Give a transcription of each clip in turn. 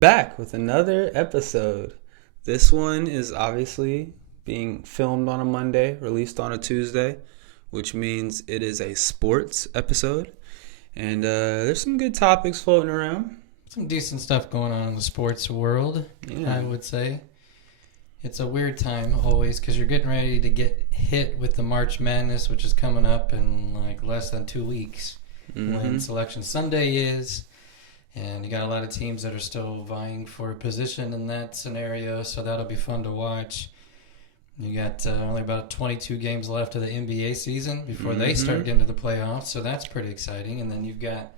Back with another episode. This one is obviously being filmed on a Monday, released on a Tuesday, which means it is a sports episode. And there's some good topics floating around. Some decent stuff going on in the sports world, Yeah. I would say. It's a weird time always because you're getting ready to get hit with the March Madness, which is coming up in like less than 2 weeks when Selection Sunday is. And you got a lot of teams that are still vying for a position in that scenario, so that'll be fun to watch. You got only about 22 games left of the NBA season before they start getting to the playoffs, so that's pretty exciting. And then you've got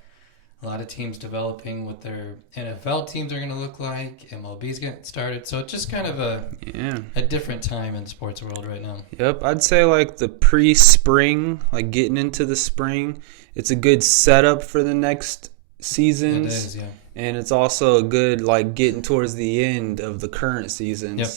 a lot of teams developing what their NFL teams are going to look like. MLB's getting started, so it's just kind of a different time in the sports world right now. Yep, I'd say like the pre-spring, like getting into the spring, it's a good setup for the next seasons. It is, yeah. And it's also a good like getting towards the end of the current seasons. Yep.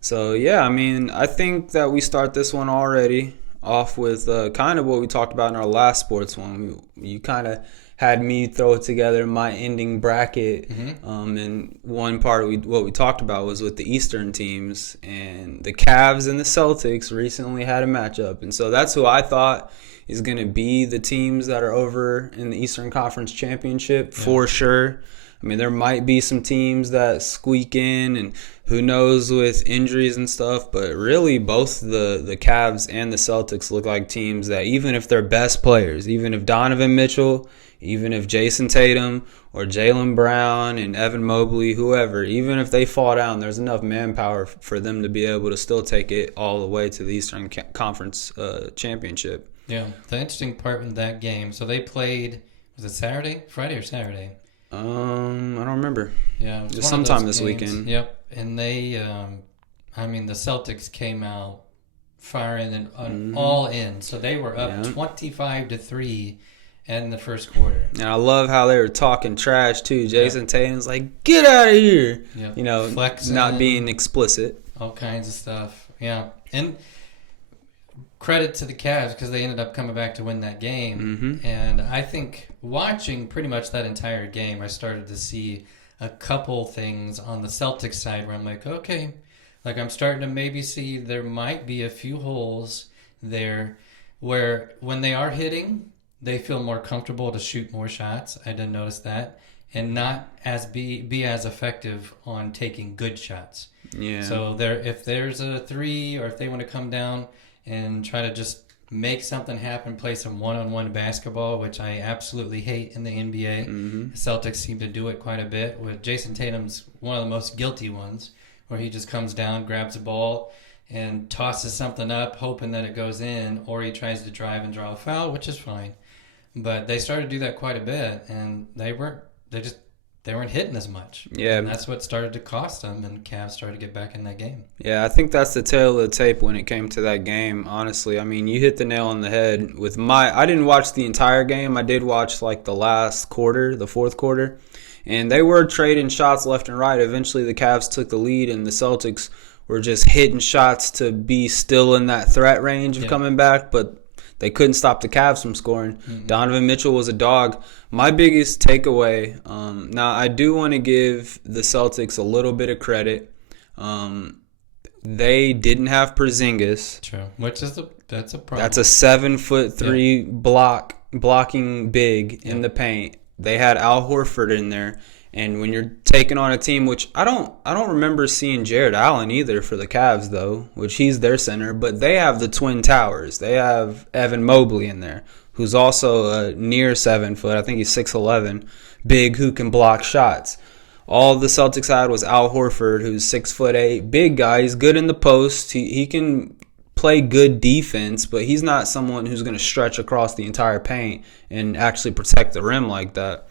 So yeah, I mean, I think that we start this one already off with kind of what we talked about in our last sports one. You kind of had me throw together my ending bracket, and one part what we talked about was with the Eastern teams, and the Cavs and the Celtics recently had a matchup, and so that's who I thought is going to be the teams that are over in the Eastern Conference Championship for sure. I mean, there might be some teams that squeak in, and who knows with injuries and stuff, but really both the Cavs and the Celtics look like teams that even if their best players, even if Donovan Mitchell, even if Jason Tatum or Jaylen Brown and Evan Mobley, whoever, even if they fall down, there's enough manpower for them to be able to still take it all the way to the Eastern Conference Championship. Yeah, the interesting part in that game, so they played, was it Saturday? Friday or Saturday? I don't remember. Yeah, it was sometime this weekend. Yep, and they, the Celtics came out firing and all in, so they were up 25-3 in the first quarter. And I love how they were talking trash too. Jason Tatum's like, "Get out of here!" Yep. You know, flexing, not being explicit. all kinds of stuff. Yeah, and credit to the Cavs because they ended up coming back to win that game. And I think watching pretty much that entire game, I started to see a couple things on the Celtics side where I'm like, okay, like I'm starting to maybe see there might be a few holes there where when they are hitting, they feel more comfortable to shoot more shots. I didn't notice that. And not as be as effective on taking good shots. Yeah. So if there's a three or if they want to come down and try to just make something happen, play some one-on-one basketball, which I absolutely hate in the NBA. The Celtics seem to do it quite a bit. With Jason Tatum's one of the most guilty ones, where he just comes down, grabs a ball, and tosses something up, hoping that it goes in, or he tries to drive and draw a foul, which is fine. But they started to do that quite a bit, and they weren't hitting as much. Yeah. And that's what started to cost them, and Cavs started to get back in that game. Yeah, I think that's the tail of the tape when it came to that game, honestly. I mean, you hit the nail on the head with I didn't watch the entire game. I did watch like the last quarter, the fourth quarter, and they were trading shots left and right. Eventually the Cavs took the lead and the Celtics were just hitting shots to be still in that threat range of coming back, but they couldn't stop the Cavs from scoring. Donovan Mitchell was a dog. My biggest takeaway, now I do want to give the Celtics a little bit of credit. They didn't have Porzingis. True. That's a problem. That's a 7'3" blocking big in the paint. They had Al Horford in there. And when you're taking on a team, which I don't remember seeing Jared Allen either for the Cavs though, which he's their center, but they have the Twin Towers. They have Evan Mobley in there, who's also near 7 foot. I think he's 6'11", big who can block shots. All the Celtics had was Al Horford, who's 6'8", big guy. He's good in the post. He can play good defense, but he's not someone who's going to stretch across the entire paint and actually protect the rim like that.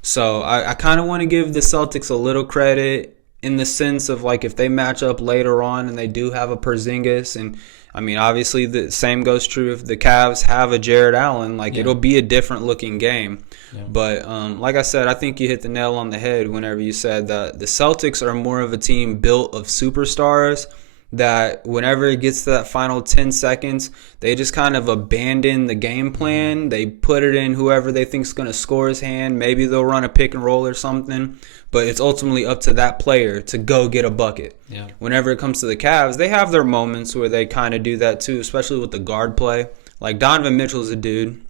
So I kind of want to give the Celtics a little credit in the sense of like if they match up later on and they do have a Porzingis, and I mean obviously the same goes true if the Cavs have a Jared Allen, it'll be a different looking game. Yeah. But like I said, I think you hit the nail on the head whenever you said that the Celtics are more of a team built of superstars that whenever it gets to that final 10 seconds, they just kind of abandon the game plan. They put it in whoever they think is going to score his hand. Maybe they'll run a pick and roll or something, but it's ultimately up to that player to go get a bucket. Yeah. Whenever it comes to the Cavs, they have their moments where they kind of do that too, especially with the guard play. Like Donovan Mitchell's a dude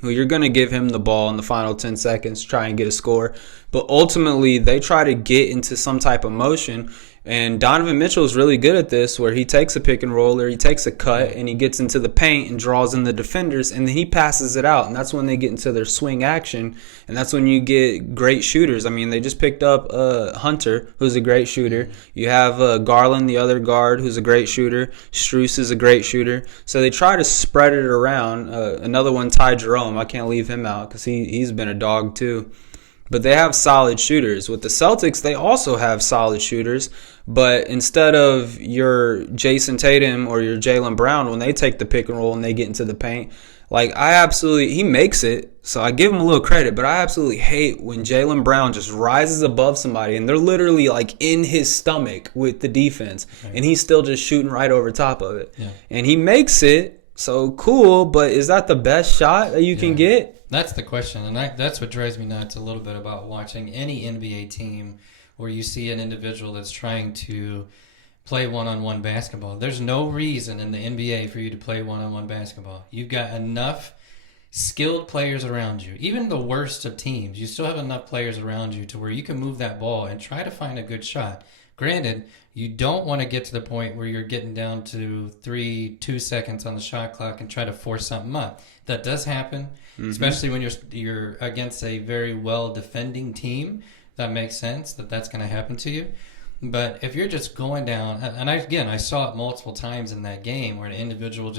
who you're going to give him the ball in the final 10 seconds, try and get a score. But ultimately, they try to get into some type of motion. And Donovan Mitchell is really good at this, where he takes a pick and roll or he takes a cut and he gets into the paint and draws in the defenders, and then he passes it out. And that's when they get into their swing action, and that's when you get great shooters. I mean, they just picked up Hunter, who's a great shooter. You have Garland, the other guard, who's a great shooter. Strus is a great shooter. So they try to spread it around. Another one, Ty Jerome. I can't leave him out because he's been a dog too. But they have solid shooters. With the Celtics, they also have solid shooters. But instead of your Jason Tatum or your Jaylen Brown, when they take the pick and roll and they get into the paint, like he makes it, so I give him a little credit. But I absolutely hate when Jaylen Brown just rises above somebody and they're literally like in his stomach with the defense. Right. And he's still just shooting right over top of it. Yeah. And he makes it, so cool, but is that the best shot that you can get? That's the question, and that's what drives me nuts a little bit about watching any NBA team where you see an individual that's trying to play one-on-one basketball. There's no reason in the NBA for you to play one-on-one basketball. You've got enough skilled players around you. Even the worst of teams, you still have enough players around you to where you can move that ball and try to find a good shot. Granted, you don't want to get to the point where you're getting down to 2 seconds on the shot clock and try to force something up. That does happen, especially when you're against a very well defending team. That makes sense that's going to happen to you. But if you're just going down, and I saw it multiple times in that game where an individual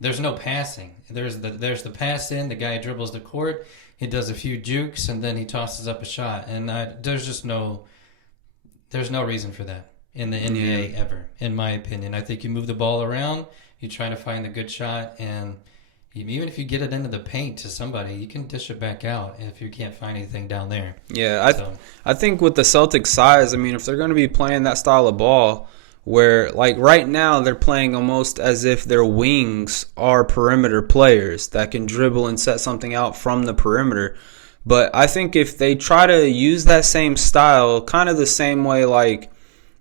there's no passing. There's the pass in, the guy dribbles the court, he does a few jukes, and then he tosses up a shot. And there's no reason for that in the NBA ever, in my opinion. I think you move the ball around, you try to find a good shot, and even if you get it into the paint to somebody, you can dish it back out if you can't find anything down there. Yeah, I think with the Celtics size, I mean, if they're going to be playing that style of ball where, like, right now they're playing almost as if their wings are perimeter players that can dribble and set something out from the perimeter. But I think if they try to use that same style, kind of the same way, like,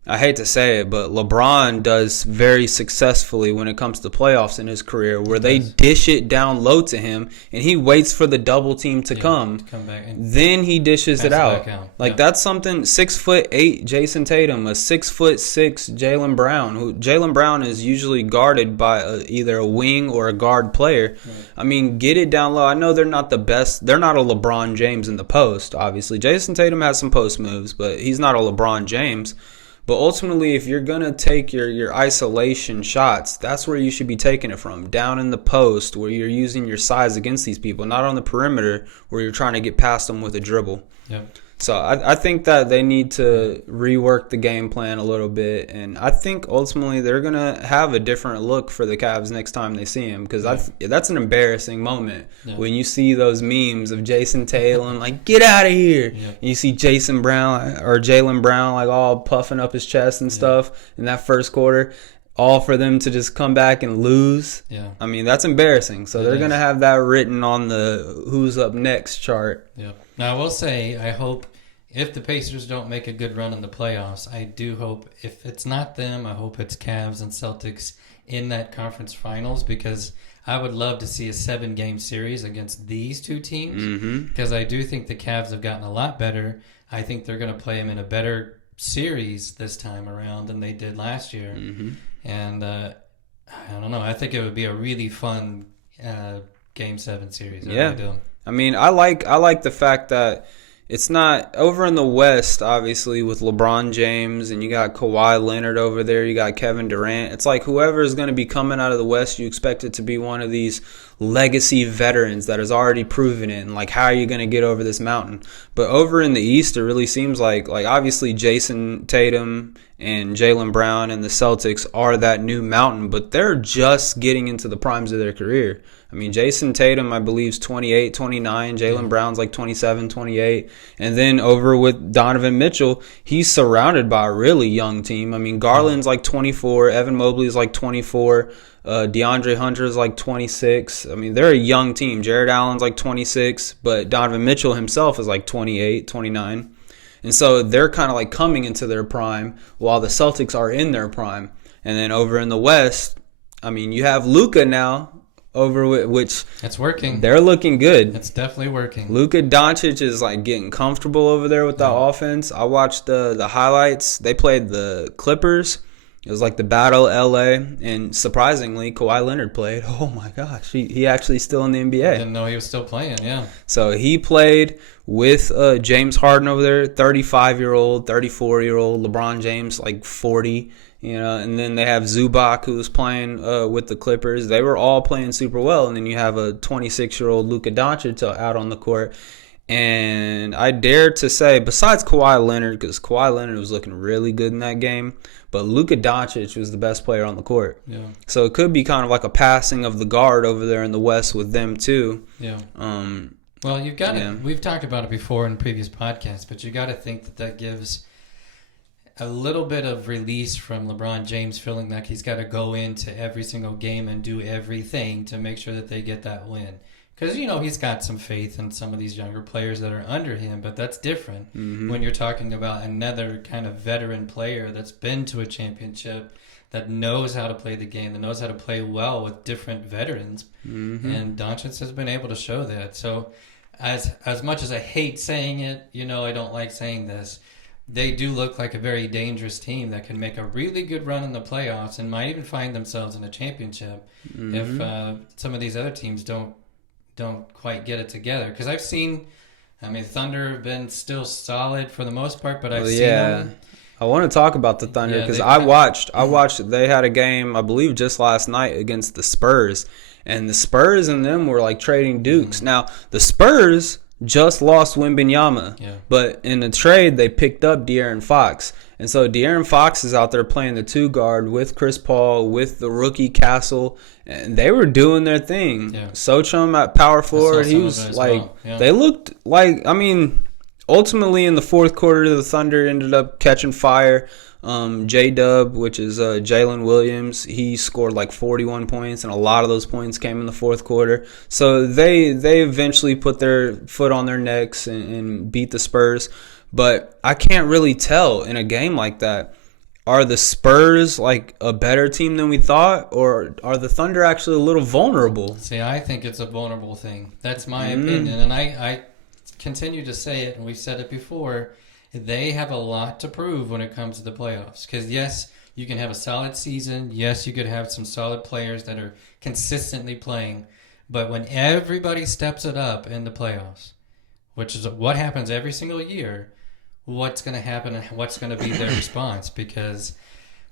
I hate to say it, but LeBron does very successfully when it comes to playoffs in his career, where they dish it down low to him and he waits for the double team to come back and then he dishes it out. That's something. 6'8" Jason Tatum, a 6'6" Jaylen Brown. Jaylen Brown is usually guarded by either a wing or a guard player. Right. I mean, get it down low. I know they're not the best. They're not a LeBron James in the post, obviously. Jason Tatum has some post moves, but he's not a LeBron James. But ultimately, if you're going to take your isolation shots, that's where you should be taking it from. Down in the post, where you're using your size against these people, not on the perimeter where you're trying to get past them with a dribble. Yep. So I think that they need to rework the game plan a little bit, and I think ultimately they're going to have a different look for the Cavs next time they see him, because that's an embarrassing moment when you see those memes of Jason Tatum like, get out of here. Yeah. And you see Jaylen Brown like all puffing up his chest and stuff in that first quarter. All for them to just come back and lose. Yeah. I mean, that's embarrassing. So they're going to have that written on the who's up next chart. Yeah. Now, I will say, I hope if the Pacers don't make a good run in the playoffs, I do hope, if it's not them, I hope it's Cavs and Celtics in that conference finals, because I would love to see a 7-game series against these two teams, because I do think the Cavs have gotten a lot better. I think they're going to play them in a better series this time around than they did last year. And I don't know. I think it would be a really fun Game 7 series. I mean, I like the fact that it's not over in the West, obviously, with LeBron James, and you got Kawhi Leonard over there, you got Kevin Durant. It's like whoever is going to be coming out of the West, you expect it to be one of these legacy veterans that has already proven it, and like, how are you going to get over this mountain? But over in the East, it really seems like obviously Jason Tatum and Jaylen Brown and the Celtics are that new mountain, but they're just getting into the primes of their career. I mean, Jason Tatum, I believe, is 28, 29. Jaylen Brown's like 27, 28. And then over with Donovan Mitchell, he's surrounded by a really young team. I mean, Garland's like 24. Evan Mobley's like 24. DeAndre Hunter's like 26. I mean, they're a young team. Jared Allen's like 26, but Donovan Mitchell himself is like 28, 29. And so they're kind of like coming into their prime while the Celtics are in their prime. And then over in the West, I mean, you have Luka now over which it's working. They're looking good. It's definitely working. Luka Doncic is like getting comfortable over there with the offense. I watched the highlights. They played the Clippers. It was like the Battle LA, and surprisingly, Kawhi Leonard played. Oh my gosh, he actually still in the NBA. I didn't know he was still playing, yeah. So he played with James Harden over there, 35-year-old, 34-year-old, LeBron James, like 40, and then they have Zubac, who's playing with the Clippers. They were all playing super well, and then you have a 26-year-old Luka Doncic out on the court. And I dare to say, besides Kawhi Leonard, because Kawhi Leonard was looking really good in that game, but Luka Doncic was the best player on the court. Yeah. So it could be kind of like a passing of the guard over there in the West with them too. Yeah. Well, you've got to. We've talked about it before in previous podcasts, but you got to think that gives a little bit of release from LeBron James feeling like he's got to go into every single game and do everything to make sure that they get that win. Because, he's got some faith in some of these younger players that are under him, but that's different when you're talking about another kind of veteran player that's been to a championship, that knows how to play the game, that knows how to play well with different veterans. And Doncic has been able to show that. So as much as I hate saying it, I don't like saying this, they do look like a very dangerous team that can make a really good run in the playoffs and might even find themselves in a championship if some of these other teams don't quite get it together. Because I've seen, Thunder have been still solid for the most part, but I've seen them. I want to talk about the Thunder because I watched. They had a game, I believe, just last night against the Spurs, and the Spurs and them were like trading dukes. Now the Spurs just lost Wembanyama, but in the trade they picked up De'Aaron Fox. And so De'Aaron Fox is out there playing the 2-guard with Chris Paul, with the rookie Castle, and they were doing their thing. Yeah. Sochum at power forward, he was like, they looked like, ultimately in the fourth quarter, the Thunder ended up catching fire. J-Dub, which is Jalen Williams, he scored like 41 points, and a lot of those points came in the fourth quarter. So they eventually put their foot on their necks and beat the Spurs. But I can't really tell in a game like that. Are the Spurs like a better team than we thought, or are the Thunder actually a little vulnerable? See, I think it's a vulnerable thing. That's my opinion, and I continue to say it, and we've said it before. They have a lot to prove when it comes to the playoffs. Because, yes, you can have a solid season. Yes, you could have some solid players that are consistently playing. But when everybody steps it up in the playoffs, which is what happens every single year, what's going to happen and what's going to be their response? Because,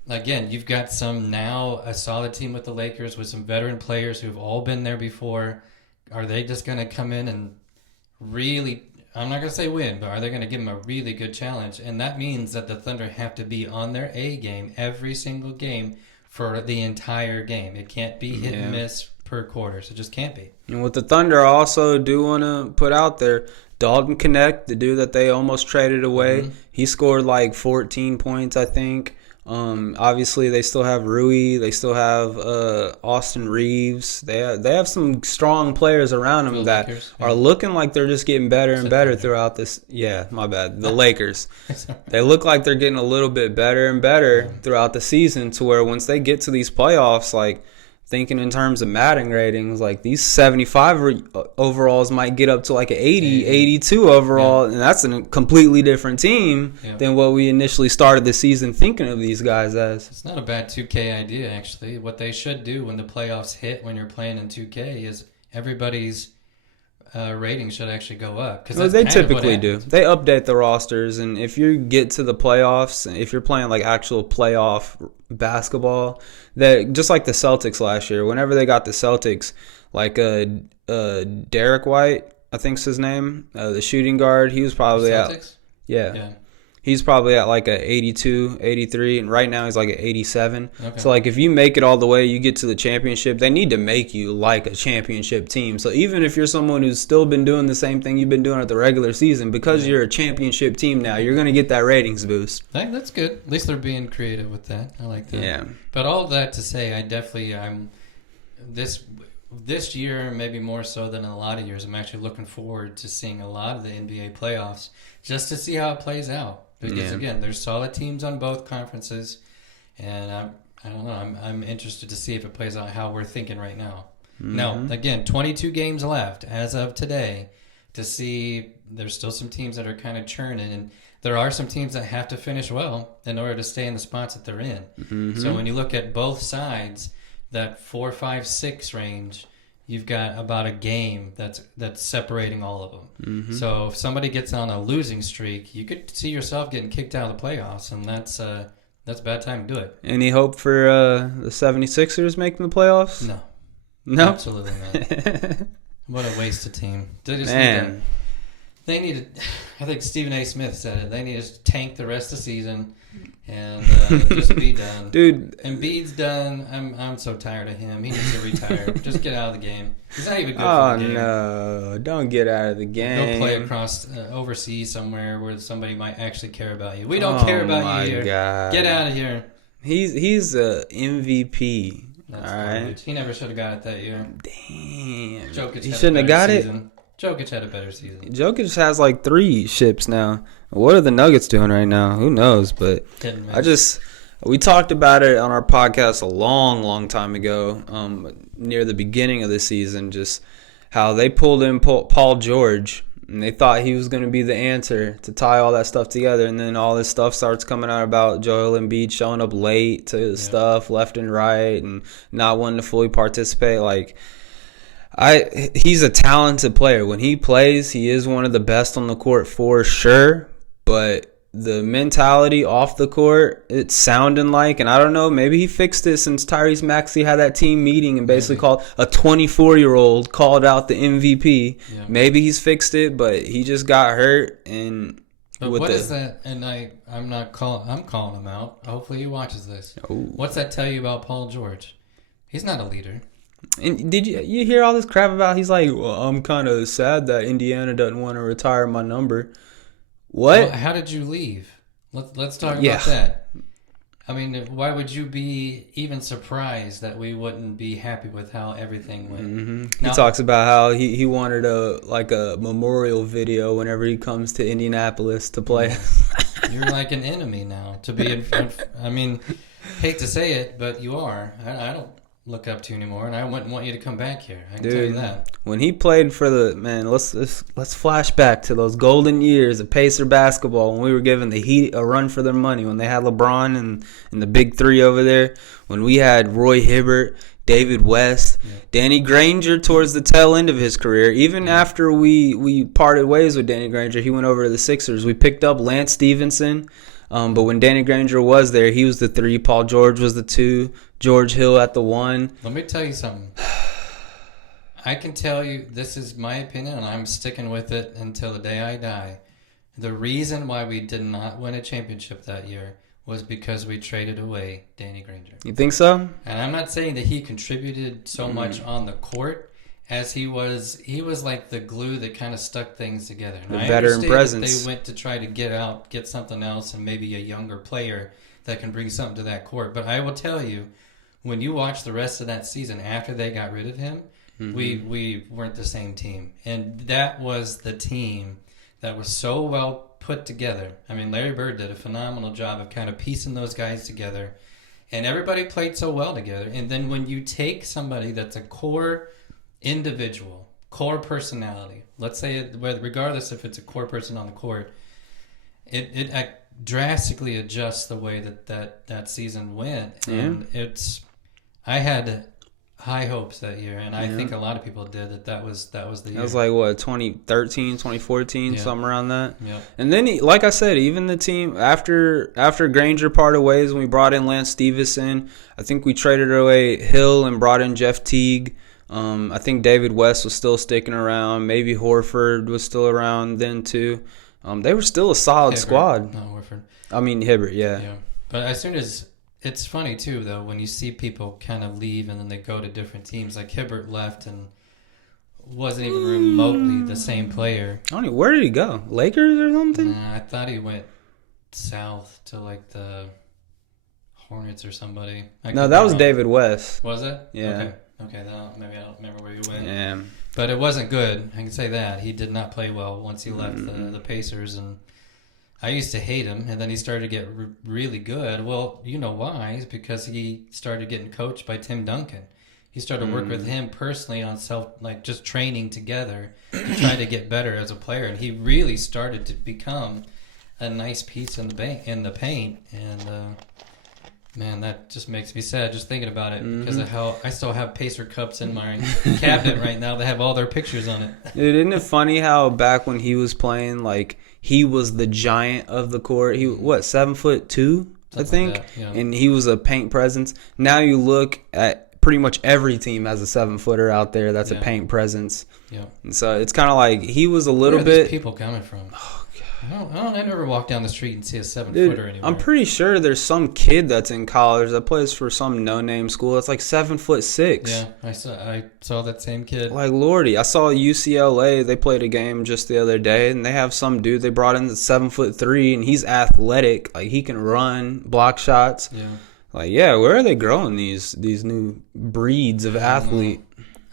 again, you've got a solid team with the Lakers with some veteran players who've all been there before. Are they just going to come in and really, I'm not going to say win, but are they going to give them a really good challenge? And that means that the Thunder have to be on their A game every single game for the entire game. It can't be hit and miss per quarter. So it just can't be. And what the Thunder also do want to put out there, Dalton Knecht, the dude that they almost traded away, he scored like 14 points, I think. Obviously, they still have Rui. They still have Austin Reeves. They have some strong players around them that are looking like they're just getting better and better throughout this. Yeah, my bad. The Lakers. They look like they're getting a little bit better and better throughout the season to where once they get to these playoffs, like, thinking in terms of Madden ratings, like these 75 overalls might get up to like an 80, 82 overall, and that's a completely different team than what we initially started the season thinking of these guys as. It's not a bad 2K idea, actually. What they should do when the playoffs hit, when you're playing in 2K, is everybody's rating should actually go up. Well, they typically do. They update the rosters, and if you get to the playoffs, if you're playing like actual playoff basketball, that just like the Celtics last year, whenever they got the Celtics, like Derek White, I think's his name, the shooting guard, he was probably out. Yeah. He's probably at like a 82, 83, and right now he's like at 87. Okay. So like if you make it all the way, you get to the championship, they need to make you like a championship team. So even if you're someone who's still been doing the same thing you've been doing at the regular season, because you're a championship team now, you're going to get that ratings boost. That's good. At least they're being creative with that. I like that. Yeah. But all that to say, I'm this year, maybe more so than a lot of years, I'm actually looking forward to seeing a lot of the NBA playoffs just to see how it plays out. Because again, there's solid teams on both conferences, and I don't know. I'm interested to see if it plays out how we're thinking right now. Now, again, 22 games left as of today. To see, there's still some teams that are kind of churning, and there are some teams that have to finish well in order to stay in the spots that they're in. So when you look at both sides, that 4, 5, 6 range, you've got about a game that's separating all of them. So if somebody gets on a losing streak, you could see yourself getting kicked out of the playoffs, and that's a bad time to do it. Any hope for the 76ers making the playoffs? No? Absolutely not. What a wasted team. They just need to, I think Stephen A. Smith said it, they need to tank the rest of the season and just be done. Dude. Embiid's done. I'm so tired of him. He needs to retire. Just get out of the game. He's not even good for the game. Oh, no. Don't get out of the game. Go play across overseas somewhere where somebody might actually care about you. We don't care about you here. God. Get out of here. He's a MVP. That's all right. He never should have got it that year. Damn. Jokic he shouldn't have got it. Jokic had a better season. Jokic has like 3 ships now. What are the Nuggets doing right now? Who knows? But we talked about it on our podcast a long time ago, near the beginning of the season, just how they pulled in Paul George, and they thought he was going to be the answer to tie all that stuff together, and then all this stuff starts coming out about Joel Embiid showing up late to stuff left and right and not wanting to fully participate. Like, he's a talented player. When he plays, he is one of the best on the court for sure. But the mentality off the court, it's sounding like, and I don't know, maybe he fixed it since Tyrese Maxey had that team meeting and basically called a 24-year-old called out the MVP. Yeah. Maybe he's fixed it, but he just got hurt. And but what is that? And I'm calling him out. Hopefully he watches this. Oh. What's that tell you about Paul George? He's not a leader. And did you hear all this crap about? He's like, well, I'm kind of sad that Indiana doesn't want to retire my number. What? Well, how did you leave? Let's talk about that. I mean, why would you be even surprised that we wouldn't be happy with how everything went? Now, he talks about how he wanted a memorial video whenever he comes to Indianapolis to play. You're like an enemy now to be in front. I mean, hate to say it, but you are. I don't look up to you anymore, and I wouldn't want you to come back here. I can tell you that. When he played for let's flash back to those golden years of Pacer basketball when we were giving the Heat a run for their money, when they had LeBron and the big three over there, when we had Roy Hibbert, David West, Danny Granger towards the tail end of his career. Even after we parted ways with Danny Granger, he went over to the Sixers. We picked up Lance Stevenson. But when Danny Granger was there, he was the 3. Paul George was the 2. George Hill at the 1. Let me tell you something. I can tell you, this is my opinion, and I'm sticking with it until the day I die. The reason why we did not win a championship that year was because we traded away Danny Granger. You think so? And I'm not saying that he contributed so much on the court as he was like the glue that kind of stuck things together. The veteran presence. They went to try to get something else and maybe a younger player that can bring something to that court. But I will tell you, when you watch the rest of that season after they got rid of him, we weren't the same team. And that was the team that was so well put together. I mean, Larry Bird did a phenomenal job of kind of piecing those guys together. And everybody played so well together. And then when you take somebody that's a core individual, core personality, let's say regardless if it's a core person on the court, it drastically adjusts the way that season went. And I had high hopes that year, and I think a lot of people did that was the year. That was like, what, 2013, 2014, something around that? Yeah. And then, like I said, even the team, after Granger parted ways, when we brought in Lance Stevenson, I think we traded away Hill and brought in Jeff Teague. I think David West was still sticking around. Maybe Horford was still around then, too. They were still a solid Hibbert, squad. not Warford. I mean, Hibbert, yeah. Yeah. But as soon as it's funny too, though, when you see people kind of leave and then they go to different teams. Like Hibbert left and wasn't even remotely the same player. I don't know, where did he go? Lakers or something? I thought he went south to like the Hornets or somebody. No, that was David West. Was it? Yeah. Okay. Maybe I don't remember where he went. Yeah. But it wasn't good. I can say that. He did not play well once he left the Pacers, and I used to hate him, and then he started to get really good. Well, you know why? It's because he started getting coached by Tim Duncan. He started working with him personally on just training together to try to get better as a player, and he really started to become a nice piece in the paint. And man, that just makes me sad just thinking about it because of how I still have Pacer cups in my cabinet right now that have all their pictures on it. Dude, isn't it funny how back when he was playing, like, he was the giant of the court? He 7'2", I think, like that, yeah. And he was a paint presence. Now you look at pretty much every team has a 7-footer out there that's a paint presence. Yeah. And so it's kind of like he was a little Where are bit. these people coming from? Oh, God. I never walk down the street and see a 7-footer Dude, anymore. I'm pretty sure there's some kid that's in college that plays for some no-name school that's like 7'6". Yeah, I saw that same kid. Like, Lordy, I saw UCLA. They played a game just the other day, and they have some dude they brought in that's 7'3", and he's athletic. Like, he can run, block shots. Yeah. Like, yeah, where are they growing these new breeds of athlete?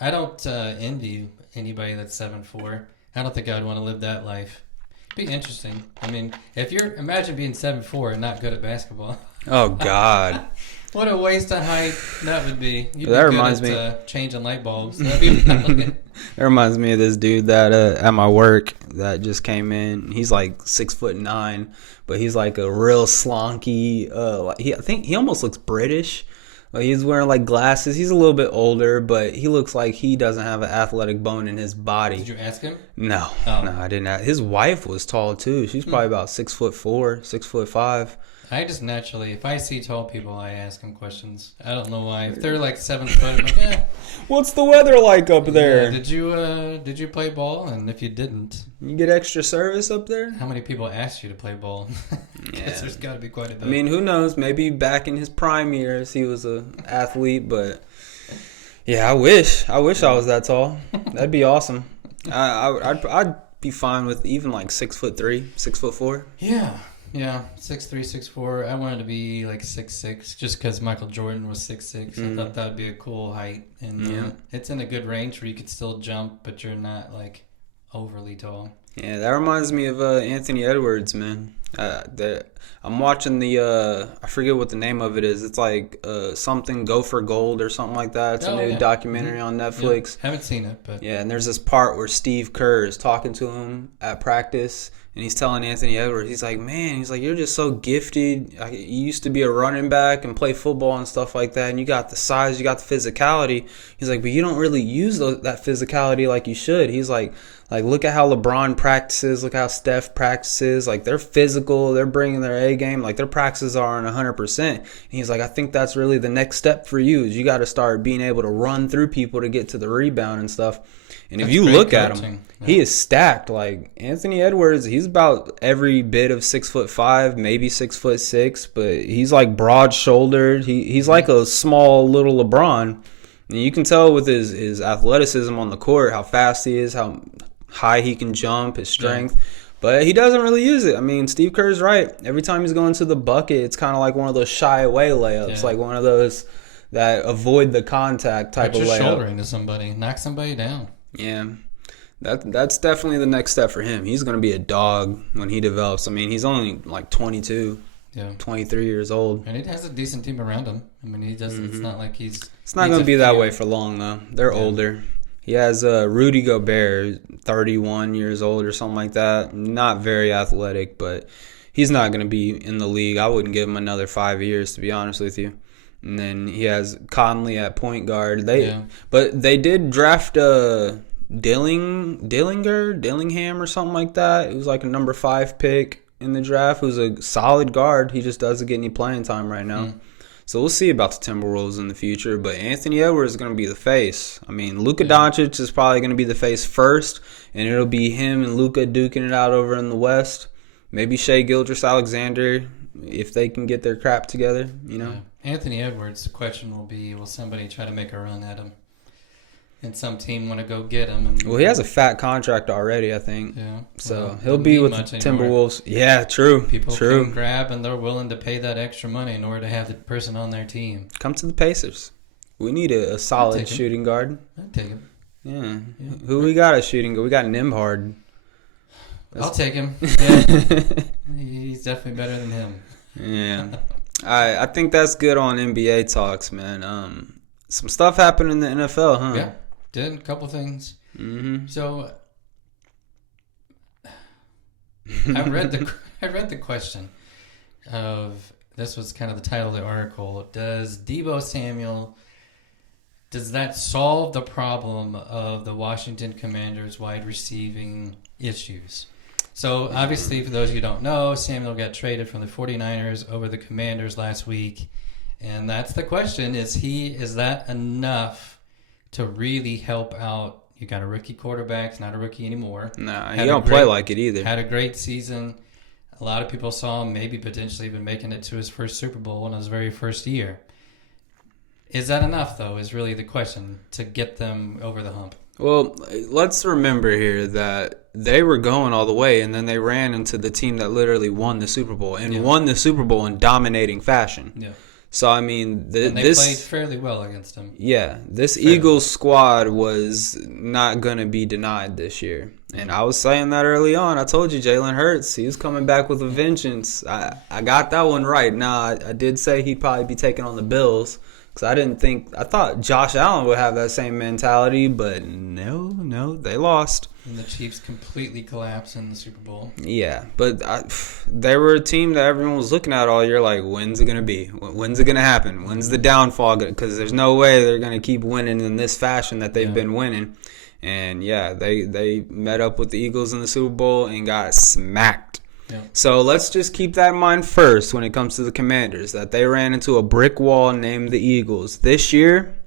I don't envy anybody that's 7'4". I don't think I'd want to live that life. Be interesting. I mean, imagine being 7'4" and not good at basketball. Oh God. What a waste of height that would be. You'd That be reminds good me. at, changing light bulbs. That'd be That reminds me of this dude that at my work that just came in. He's like 6'9", but he's like a real slonky. I think he almost looks British. He's wearing like glasses. He's a little bit older, but he looks like he doesn't have an athletic bone in his body. Did you ask him? No, Oh. no, I didn't. His wife was tall too. She's probably about 6'4", 6'5". I just naturally, if I see tall people, I ask them questions. I don't know why. If they're like 7 foot, I'm like, eh. What's the weather like up there? Yeah, did you play ball? And if you didn't, You get extra service up there? how many people asked you to play ball? Yeah. There's got to be quite a bit. I mean, who knows? Maybe back in his prime years, he was an athlete. But yeah, I wish I was that tall. That'd be awesome. I'd be fine with even like 6'3", 6'4". Yeah, 6'3", 6'4". I wanted to be like 6'6", just because Michael Jordan was 6'6". I thought that would be a cool height, and it's in a good range where you could still jump, but you're not like overly tall. Yeah, that reminds me of Anthony Edwards, man. I'm watching the I forget what the name of it is. It's like something Go for Gold or something like that. It's a new documentary on Netflix. Yeah, haven't seen it, but yeah, and there's this part where Steve Kerr is talking to him at practice, and he's telling Anthony Edwards, he's like, you're just so gifted. You used to be a running back and play football and stuff like that, and you got the size, you got the physicality. He's like, but you don't really use that physicality like you should. He's like, look at how LeBron practices, look how Steph practices. Like, they're physical, they're bringing their A game, like their practices are on 100%. And he's like, I think that's really the next step for you, is you got to start being able to run through people to get to the rebound and stuff. And if you look at him, he is stacked. Like, Anthony Edwards, he's about every bit of 6'5", maybe 6'6", but he's like broad shouldered. He's like a small little LeBron. And you can tell with his athleticism on the court, how fast he is, how high he can jump, his strength. But he doesn't really use it. I mean, Steve Kerr's right. Every time he's going to the bucket, it's kind of like one of those shy away layups, like one of those that avoid the contact type of layup. Put your shoulder into somebody, knock somebody down. Yeah, that's definitely the next step for him. He's going to be a dog when he develops. I mean, he's only like 22, 23 years old. And he has a decent team around him. I mean, he doesn't. It's not like he's. It's not going to be that way for long, though. They're older. He has Rudy Gobert, 31 years old or something like that. Not very athletic, but he's not going to be in the league. I wouldn't give him another 5 years, to be honest with you. And then he has Conley at point guard. But they did draft Dillingham or something like that. It was like a number 5 pick in the draft. Who's a solid guard. He just doesn't get any playing time right now. So we'll see about the Timberwolves in the future. But Anthony Edwards is going to be the face. I mean, Luka Doncic is probably going to be the face first, and it'll be him and Luka duking it out over in the West. Maybe Shai Gilgeous-Alexander, if they can get their crap together, you know. Yeah. Anthony Edwards, the question will be, will somebody try to make a run at him? And some team want to go get him. Well, he has a fat contract already, I think. Yeah. So he'll be with the Timberwolves. Yeah, true. People can grab, and they're willing to pay that extra money in order to have the person on their team. Come to the Pacers. We need a solid shooting guard. I'd take him. Yeah. Who we got at shooting guard? We got Nembhard. I'll take him. Yeah. He's definitely better than him. Yeah. I think that's good on NBA talks, man. Some stuff happened in the NFL, huh? Yeah. Did a couple things. Mm-hmm. So I read the question of, this was kind of the title of the article. Does Deebo Samuel, does that solve the problem of the Washington Commanders wide receiving issues? So obviously, for those of you who don't know, Samuel got traded from the 49ers over the Commanders last week. And that's the question. Is that enough to really help out? You got a rookie quarterback. He's not a rookie anymore. Nah, he don't play like it either. Had a great season. A lot of people saw him maybe potentially even making it to his first Super Bowl in his very first year. Is that enough, though, is really the question, to get them over the hump? Well, let's remember here that they were going all the way, and then they ran into the team that literally won the Super Bowl, and won the Super Bowl in dominating fashion. Yeah. So, I mean, and they played fairly well against them. Yeah, this Eagles squad was not going to be denied this year. And I was saying that early on. I told you Jalen Hurts, he was coming back with a vengeance. I got that one right. Now, I did say he'd probably be taking on the Bills, because I thought Josh Allen would have that same mentality, but no, they lost. And the Chiefs completely collapsed in the Super Bowl. Yeah, but they were a team that everyone was looking at all year like, when's it going to be? When's it going to happen? When's the downfall? Because there's no way they're going to keep winning in this fashion that they've been winning. And, yeah, they met up with the Eagles in the Super Bowl and got smacked. Yeah. So let's just keep that in mind first when it comes to the Commanders, that they ran into a brick wall named the Eagles. This year,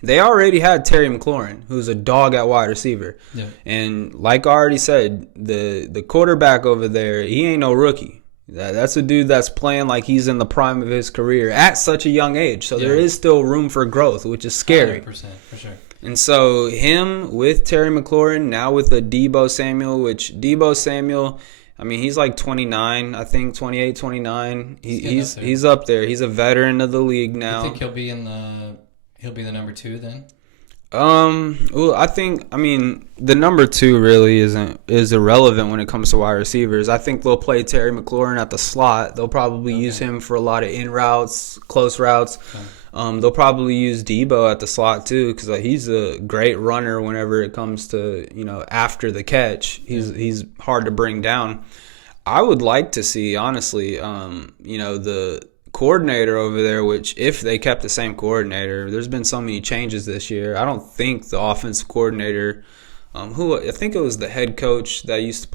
they already had Terry McLaurin, who's a dog at wide receiver. Yeah. And like I already said, the quarterback over there, he ain't no rookie. That's a dude that's playing like he's in the prime of his career at such a young age. So there is still room for growth, which is scary. 100%, for sure. And so him with Terry McLaurin, now with the Deebo Samuel, which Deebo Samuel, I mean, he's like 29, I think, 28, 29. He's up there. He's a veteran of the league now. You think he'll be the number 2 then? Well, I mean, the number 2 really is irrelevant when it comes to wide receivers. I think they'll play Terry McLaurin at the slot. They'll probably use him for a lot of in routes, close routes. Okay. They'll probably use Deebo at the slot too, because he's a great runner whenever it comes to, after the catch. He's hard to bring down. I would like to see, honestly, the coordinator over there, which if they kept the same coordinator, there's been so many changes this year. I don't think the offensive coordinator, I think it was the head coach that used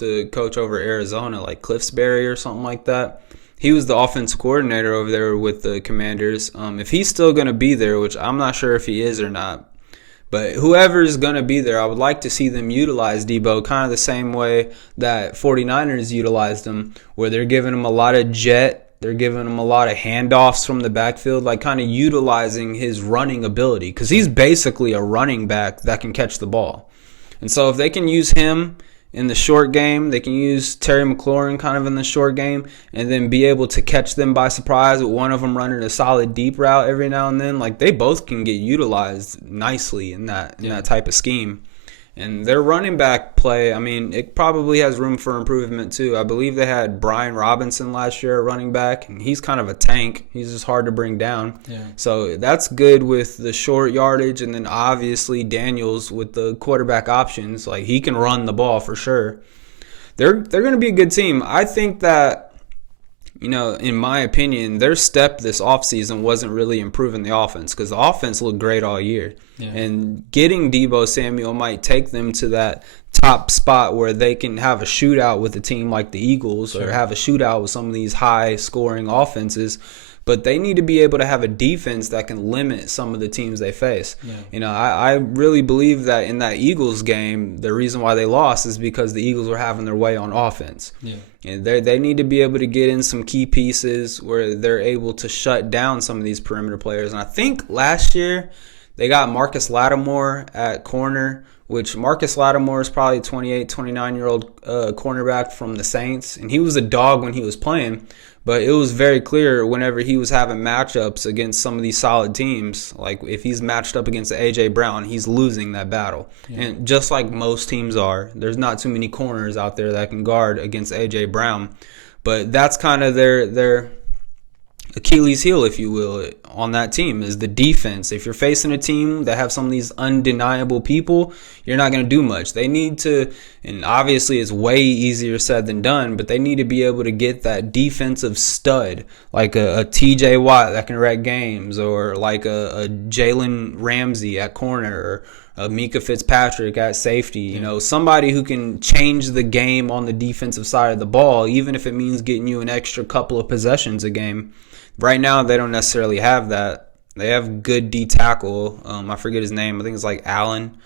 to coach over Arizona, like Cliffsbury or something like that. He was the offensive coordinator over there with the Commanders. If he's still going to be there, which I'm not sure if he is or not, but whoever's going to be there, I would like to see them utilize Deebo kind of the same way that 49ers utilized him, where they're giving him a lot of jet. They're giving him a lot of handoffs from the backfield, like kind of utilizing his running ability, because he's basically a running back that can catch the ball. And so if they can use him in the short game, they can use Terry McLaurin kind of in the short game, and then be able to catch them by surprise with one of them running a solid deep route every now and then. Like, they both can get utilized nicely in that type of scheme. And their running back play, I mean, it probably has room for improvement too. I believe they had Brian Robinson last year at running back, and he's kind of a tank. He's just hard to bring down. Yeah. So that's good with the short yardage, and then obviously Daniels with the quarterback options. Like, he can run the ball for sure. They're going to be a good team. I think that, in my opinion, their step this offseason wasn't really improving the offense, because the offense looked great all year. Yeah. And getting Deebo Samuel might take them to that top spot where they can have a shootout with a team like the Eagles, or have a shootout with some of these high-scoring offenses. but they need to be able to have a defense that can limit some of the teams they face. Yeah. I really believe that in that Eagles game, the reason why they lost is because the Eagles were having their way on offense. Yeah. And they need to be able to get in some key pieces where they're able to shut down some of these perimeter players. And I think last year they got Marcus Lattimore at corner, which Marcus Lattimore is probably a 28, 29-year-old cornerback from the Saints. And he was a dog when he was playing. But it was very clear whenever he was having matchups against some of these solid teams, like if he's matched up against A.J. Brown, he's losing that battle. Yeah. And just like most teams are, there's not too many corners out there that can guard against A.J. Brown. But that's kind of their Achilles heel, if you will, on that team is the defense. If you're facing a team that have some of these undeniable people, you're not going to do much. They need to, and obviously it's way easier said than done, but they need to be able to get that defensive stud, like a TJ Watt that can wreck games, or like a Jalen Ramsey at corner, or a Mika Fitzpatrick at safety. You know, somebody who can change the game on the defensive side of the ball, even if it means getting you an extra couple of possessions a game. Right now, they don't necessarily have that. They have good D tackle. I forget his name. I think it's like Allen.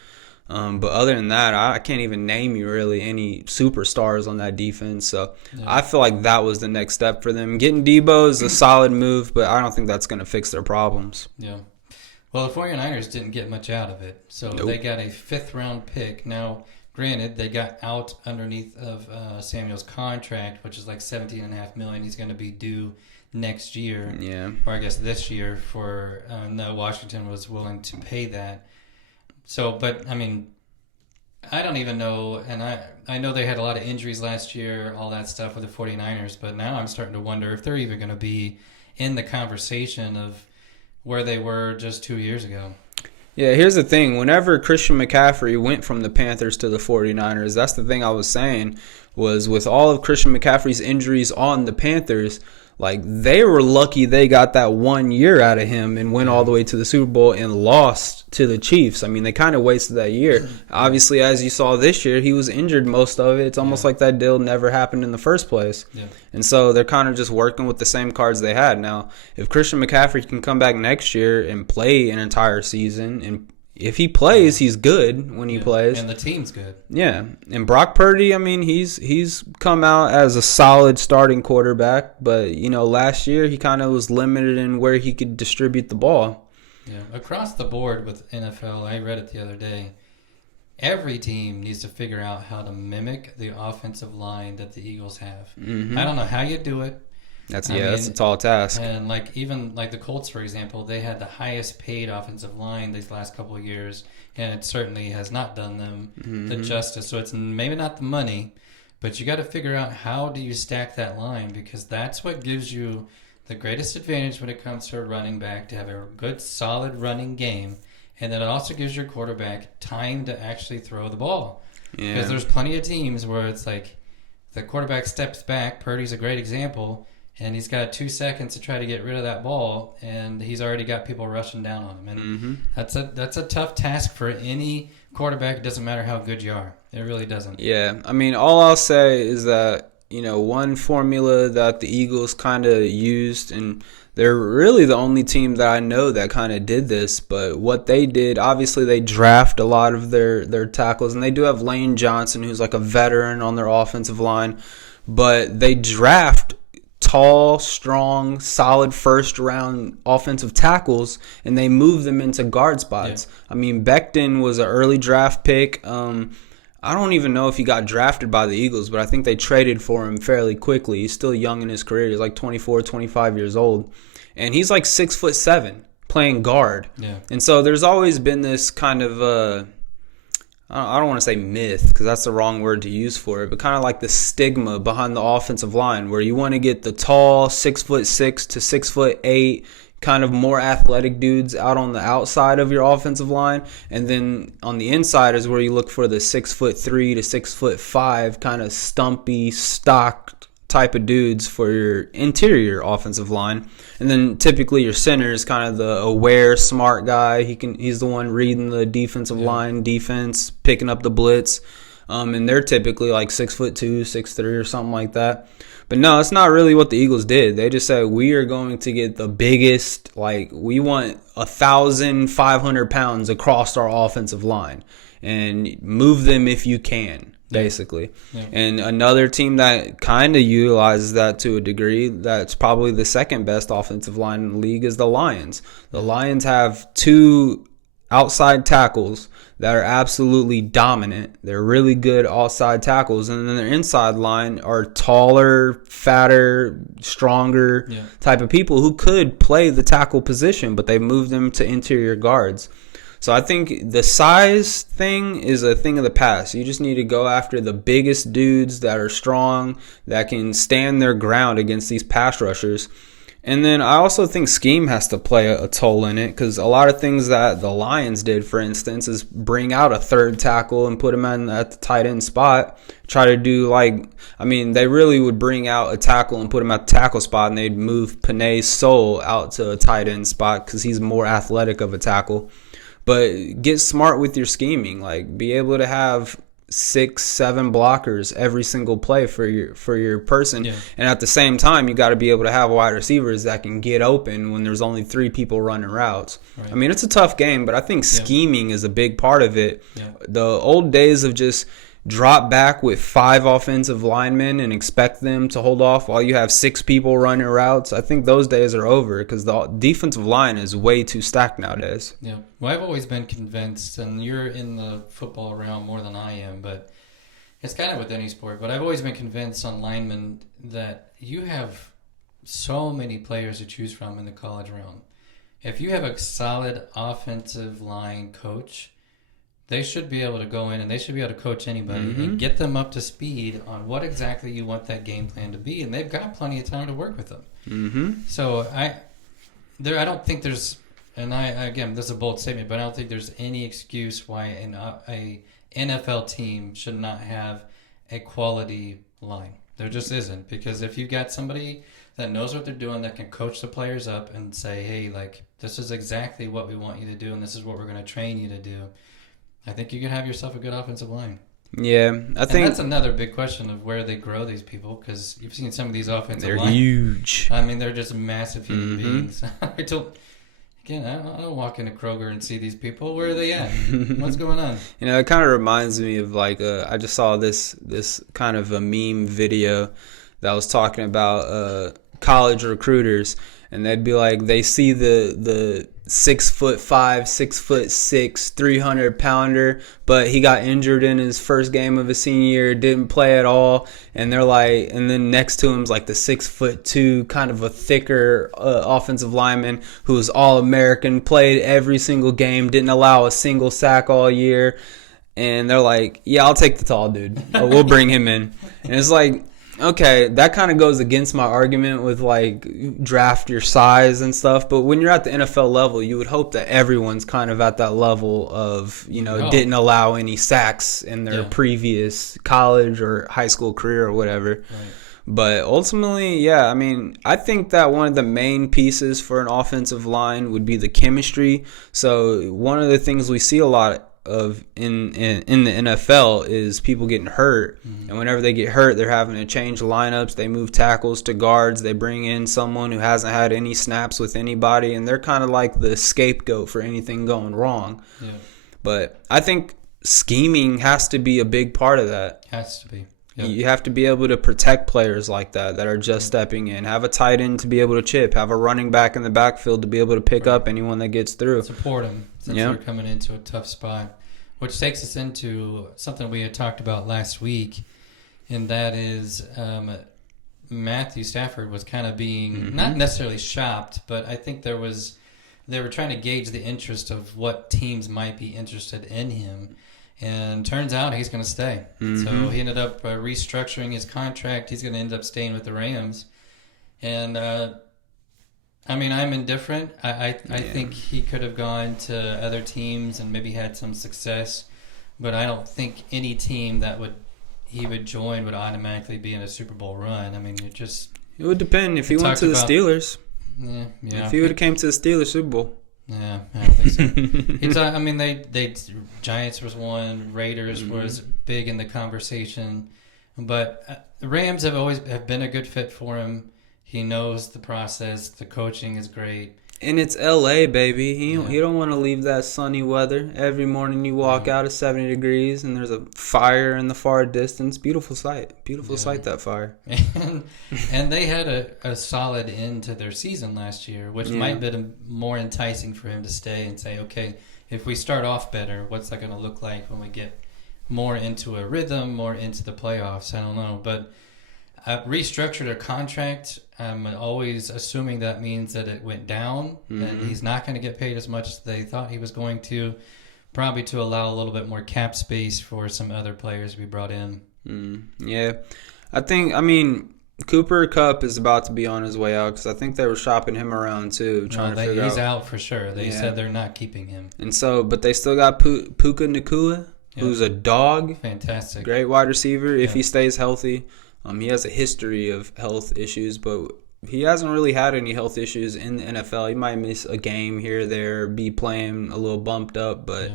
But other than that, I can't even name you really any superstars on that defense. So I feel like that was the next step for them. Getting Debo is a solid move, but I don't think that's going to fix their problems. Yeah. Well, the 49ers didn't get much out of it. So They got a 5th-round pick. Now, granted, they got out underneath of Samuel's contract, which is like $17.5 million. He's going to be due next year, or I guess this year, for no, Washington was willing to pay that. So, but I mean, I don't even know, and I know they had a lot of injuries last year, all that stuff with the 49ers, but now I'm starting to wonder if they're even going to be in the conversation of where they were just 2 years ago. Yeah, here's the thing. Whenever Christian McCaffrey went from the Panthers to the 49ers, that's the thing I was saying, was with all of Christian McCaffrey's injuries on the Panthers, like, they were lucky they got that 1 year out of him and went all the way to the Super Bowl and lost to the Chiefs. I mean, they kind of wasted that year. Obviously, as you saw this year, he was injured most of it. It's almost like that deal never happened in the first place. Yeah. And so they're kind of just working with the same cards they had. Now, if Christian McCaffrey can come back next year and play an entire season, and if he plays, he's good when he plays. And the team's good. Yeah. And Brock Purdy, I mean, he's come out as a solid starting quarterback. But, you know, last year he kind of was limited in where he could distribute the ball. Yeah. Across the board with NFL, I read it the other day, every team needs to figure out how to mimic the offensive line that the Eagles have. Mm-hmm. I don't know how you do it. That's a tall task. And even the Colts, for example, they had the highest paid offensive line these last couple of years, and it certainly has not done them the justice. So it's maybe not the money, but you got to figure out how do you stack that line, because that's what gives you the greatest advantage when it comes to a running back, to have a good, solid running game, and then it also gives your quarterback time to actually throw the ball. Because there's plenty of teams where it's like the quarterback steps back. Purdy's a great example. And he's got 2 seconds to try to get rid of that ball, and he's already got people rushing down on him. And that's a tough task for any quarterback. It doesn't matter how good you are. It really doesn't. Yeah. I mean, all I'll say is that, you know, one formula that the Eagles kind of used, and they're really the only team that I know that kind of did this, but what they did, obviously they draft a lot of their tackles, and they do have Lane Johnson, who's like a veteran on their offensive line, but they draft tall, strong, solid first-round offensive tackles, and they move them into guard spots. Yeah. I mean, Becton was an early draft pick. I don't even know if he got drafted by the Eagles, but I think they traded for him fairly quickly. He's still young in his career. He's like 24, 25 years old. And he's like 6'7", playing guard. Yeah. And so there's always been this kind of I don't want to say myth, because that's the wrong word to use for it, but kind of like the stigma behind the offensive line, where you want to get the tall 6'6" to 6'8", kind of more athletic dudes out on the outside of your offensive line, and then on the inside is where you look for the 6'3" to 6'5", kind of stumpy, stocked type of dudes for your interior offensive line. And then typically your center is kind of the aware, smart guy. He's the one reading the defensive line defense, picking up the blitz. And they're typically like 6'2", 6'3", or something like that. But no, it's not really what the Eagles did. They just said, we are going to get the biggest, like, we want 1,500 pounds across our offensive line and move them if you can, basically. Yeah. And another team that kind of utilizes that to a degree, that's probably the second best offensive line in the league, is the Lions. The Lions have 2 outside tackles that are absolutely dominant. They're really good outside tackles, and then their inside line are taller, fatter, stronger type of people who could play the tackle position, but they've moved them to interior guards. So I think the size thing is a thing of the past. You just need to go after the biggest dudes that are strong, that can stand their ground against these pass rushers. And then I also think scheme has to play a toll in it, because a lot of things that the Lions did, for instance, is bring out a third tackle and put him at the tight end spot. Try to do they really would bring out a tackle and put him at the tackle spot, and they'd move Panay Sewell out to a tight end spot because he's more athletic of a tackle. But get smart with your scheming. Like, be able to have 6-7 blockers every single play for your person, and at the same time you got to be able to have wide receivers that can get open when there's only 3 people running routes. Right. I mean, it's a tough game, but I think scheming is a big part of it. The old days of just drop back with 5 offensive linemen and expect them to hold off while you have 6 people running routes, I think those days are over, because the defensive line is way too stacked nowadays. Yeah. Well, I've always been convinced, and you're in the football realm more than I am, but it's kind of with any sport, but I've always been convinced on linemen that you have so many players to choose from in the college realm. If you have a solid offensive line coach, they should be able to go in and they should be able to coach anybody and get them up to speed on what exactly you want that game plan to be, and they've got plenty of time to work with them. So I don't think there's, and again, this is a bold statement, but I don't think there's any excuse why a NFL team should not have a quality line. There just isn't, because if you've got somebody that knows what they're doing, that can coach the players up and say, hey, like, this is exactly what we want you to do and this is what we're going to train you to do, I think you can have yourself a good offensive line. Yeah, I think that's another big question of where they grow these people, because you've seen some of these offensive lines. They're huge. I mean, they're just massive human beings. I don't walk into Kroger and see these people. Where are they at? What's going on? It kind of reminds me of I just saw this kind of a meme video that was talking about college recruiters, and they'd be like, they see the 6'5", 6'6", 300-pounder, but he got injured in his first game of his senior year, didn't play at all, and they're like, and then next to him's like the 6'2", kind of a thicker offensive lineman who was All-American, played every single game, didn't allow a single sack all year, and they're like, yeah, I'll take the tall dude. We'll bring him in. And it's like, okay, that kind of goes against my argument with draft your size and stuff. But when you're at the NFL level, you would hope that everyone's kind of at that level of, didn't allow any sacks in their previous college or high school career or whatever. Right. But ultimately, I mean, I think that one of the main pieces for an offensive line would be the chemistry. So one of the things we see a lot of in the NFL is people getting hurt, and whenever they get hurt, they're having to change lineups. They move tackles to guards. They bring in someone who hasn't had any snaps with anybody, and they're kind of like the scapegoat for anything going wrong. Yeah. But I think scheming has to be a big part of that. Has to be. Yep. You have to be able to protect players like that are just stepping in. Have a tight end to be able to chip. Have a running back in the backfield to be able to pick up anyone that gets through. Support them since they're coming into a tough spot. Which takes us into something we had talked about last week, and that is Matthew Stafford was kind of being not necessarily shopped, but I think they were trying to gauge the interest of what teams might be interested in him. And turns out he's going to stay. So he ended up restructuring his contract. He's going to end up staying with the Rams. And, I mean, I'm indifferent. I think he could have gone to other teams and maybe had some success. But I don't think any team that he would join would automatically be in a Super Bowl run. I mean, it would depend if he went to the Steelers. Yeah. If he would have came to the Steelers Super Bowl. Yeah, I don't think so. I mean, they Giants was one, Raiders was big in the conversation. But the Rams have been a good fit for him. He knows the process. The coaching is great. And it's L.A., baby. He don't want to leave that sunny weather. Every morning you walk out at 70 degrees and there's a fire in the far distance. Beautiful sight. Beautiful sight, that fire. And they had a solid end to their season last year, which might have been more enticing for him to stay and say, okay, if we start off better, what's that going to look like when we get more into a rhythm, more into the playoffs? I don't know. But restructured a contract. I'm always assuming that means that it went down, and he's not going to get paid as much as they thought he was going to, probably to allow a little bit more cap space for some other players to be brought in. Yeah. Cooper Kupp is about to be on his way out because I think they were shopping him around too, trying to figure out. He's out for sure. They said they're not keeping him. And so, but they still got Puka Nacua, who's a dog. Fantastic. Great wide receiver if he stays healthy. He has a history of health issues, but he hasn't really had any health issues in the NFL. He might miss a game here or there, be playing a little bumped up, but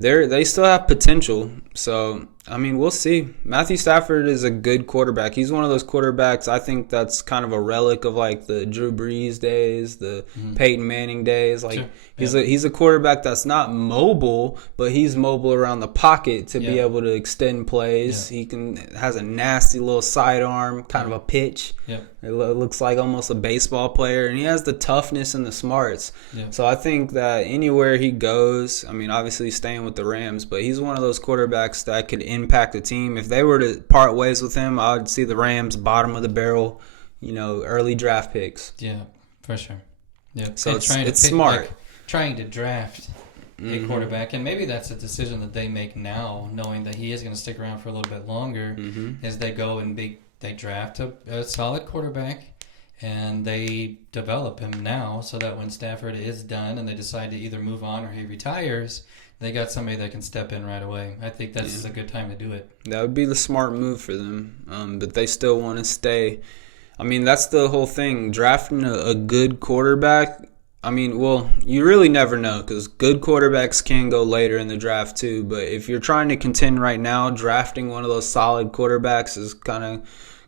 they still have potential. So, we'll see. Matthew Stafford is a good quarterback. He's one of those quarterbacks, I think that's kind of a relic of like the Drew Brees days, the Peyton Manning days. Like he's a quarterback that's not mobile, but he's mobile around the pocket to be able to extend plays. He has a nasty little sidearm, kind of a pitch. It looks like almost a baseball player, and he has the toughness and the smarts. So I think that anywhere he goes, obviously he's staying with the Rams, but he's one of those quarterbacks that could impact the team. If they were to part ways with him, I would see the Rams bottom of the barrel, early draft picks. Yeah, for sure. Yeah, so it's smart. Trying to draft a quarterback, and maybe that's a decision that they make now, knowing that he is going to stick around for a little bit longer, as they go and they draft a solid quarterback, and they develop him now so that when Stafford is done and they decide to either move on or he retires, they got somebody that can step in right away. I think this is a good time to do it. That would be the smart move for them, but they still want to stay. That's the whole thing. Drafting a good quarterback, you really never know because good quarterbacks can go later in the draft too. But if you're trying to contend right now, drafting one of those solid quarterbacks is kind of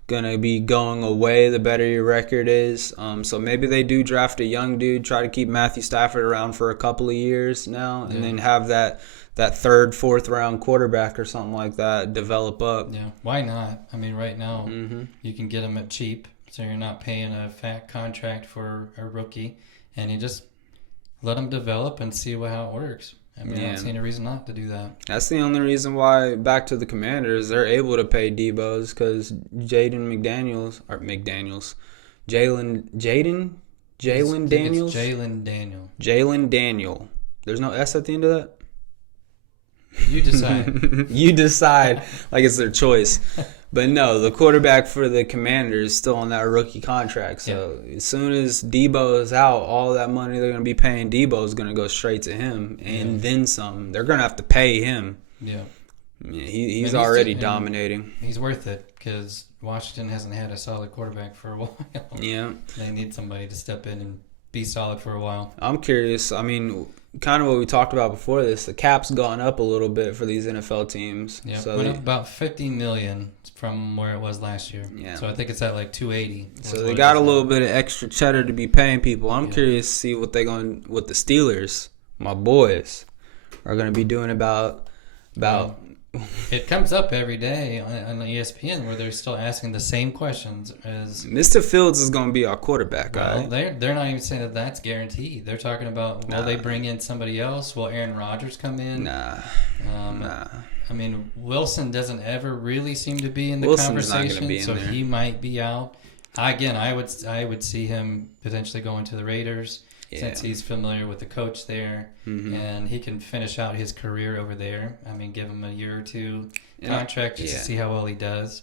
going to be going away the better your record is. So maybe they do draft a young dude, try to keep Matthew Stafford around for a couple of years now, and then have that third, fourth round quarterback or something like that develop up. Yeah, why not? Right now you can get him at cheap, so you're not paying a fat contract for a rookie, and you just let him develop and see how it works. I don't see any reason not to do that. That's the only reason why, back to the Commanders, they're able to pay Debo's because Jalen Daniel. There's no S at the end of that? You decide. You decide, like it's their choice. But no, the quarterback for the Commanders is still on that rookie contract. So as soon as Debo is out, all that money they're going to be paying Debo is going to go straight to him and then some. They're going to have to pay him. Yeah. He's already dominating. He's worth it because Washington hasn't had a solid quarterback for a while. Yeah. They need somebody to step in and be solid for a while. I'm curious. Kind of what we talked about before this, the cap's gone up a little bit for these NFL teams. Yeah, so went up about $50 million from where it was last year. Yeah. So I think it's at like $280. So they got a little bit of extra cheddar to be paying people. I'm curious to see what the Steelers, my boys, are going to be doing about. It comes up every day on ESPN where they're still asking the same questions as Mr. Fields is going to be our quarterback. Well, they're not even saying that that's guaranteed. They're talking about will they bring in somebody else? Will Aaron Rodgers come in? Nah. Wilson doesn't ever really seem to be in the conversation, so he might be out. Again, I would see him potentially going to the Raiders. Since he's familiar with the coach there, and he can finish out his career over there. Give him a year or two contract just to see how well he does.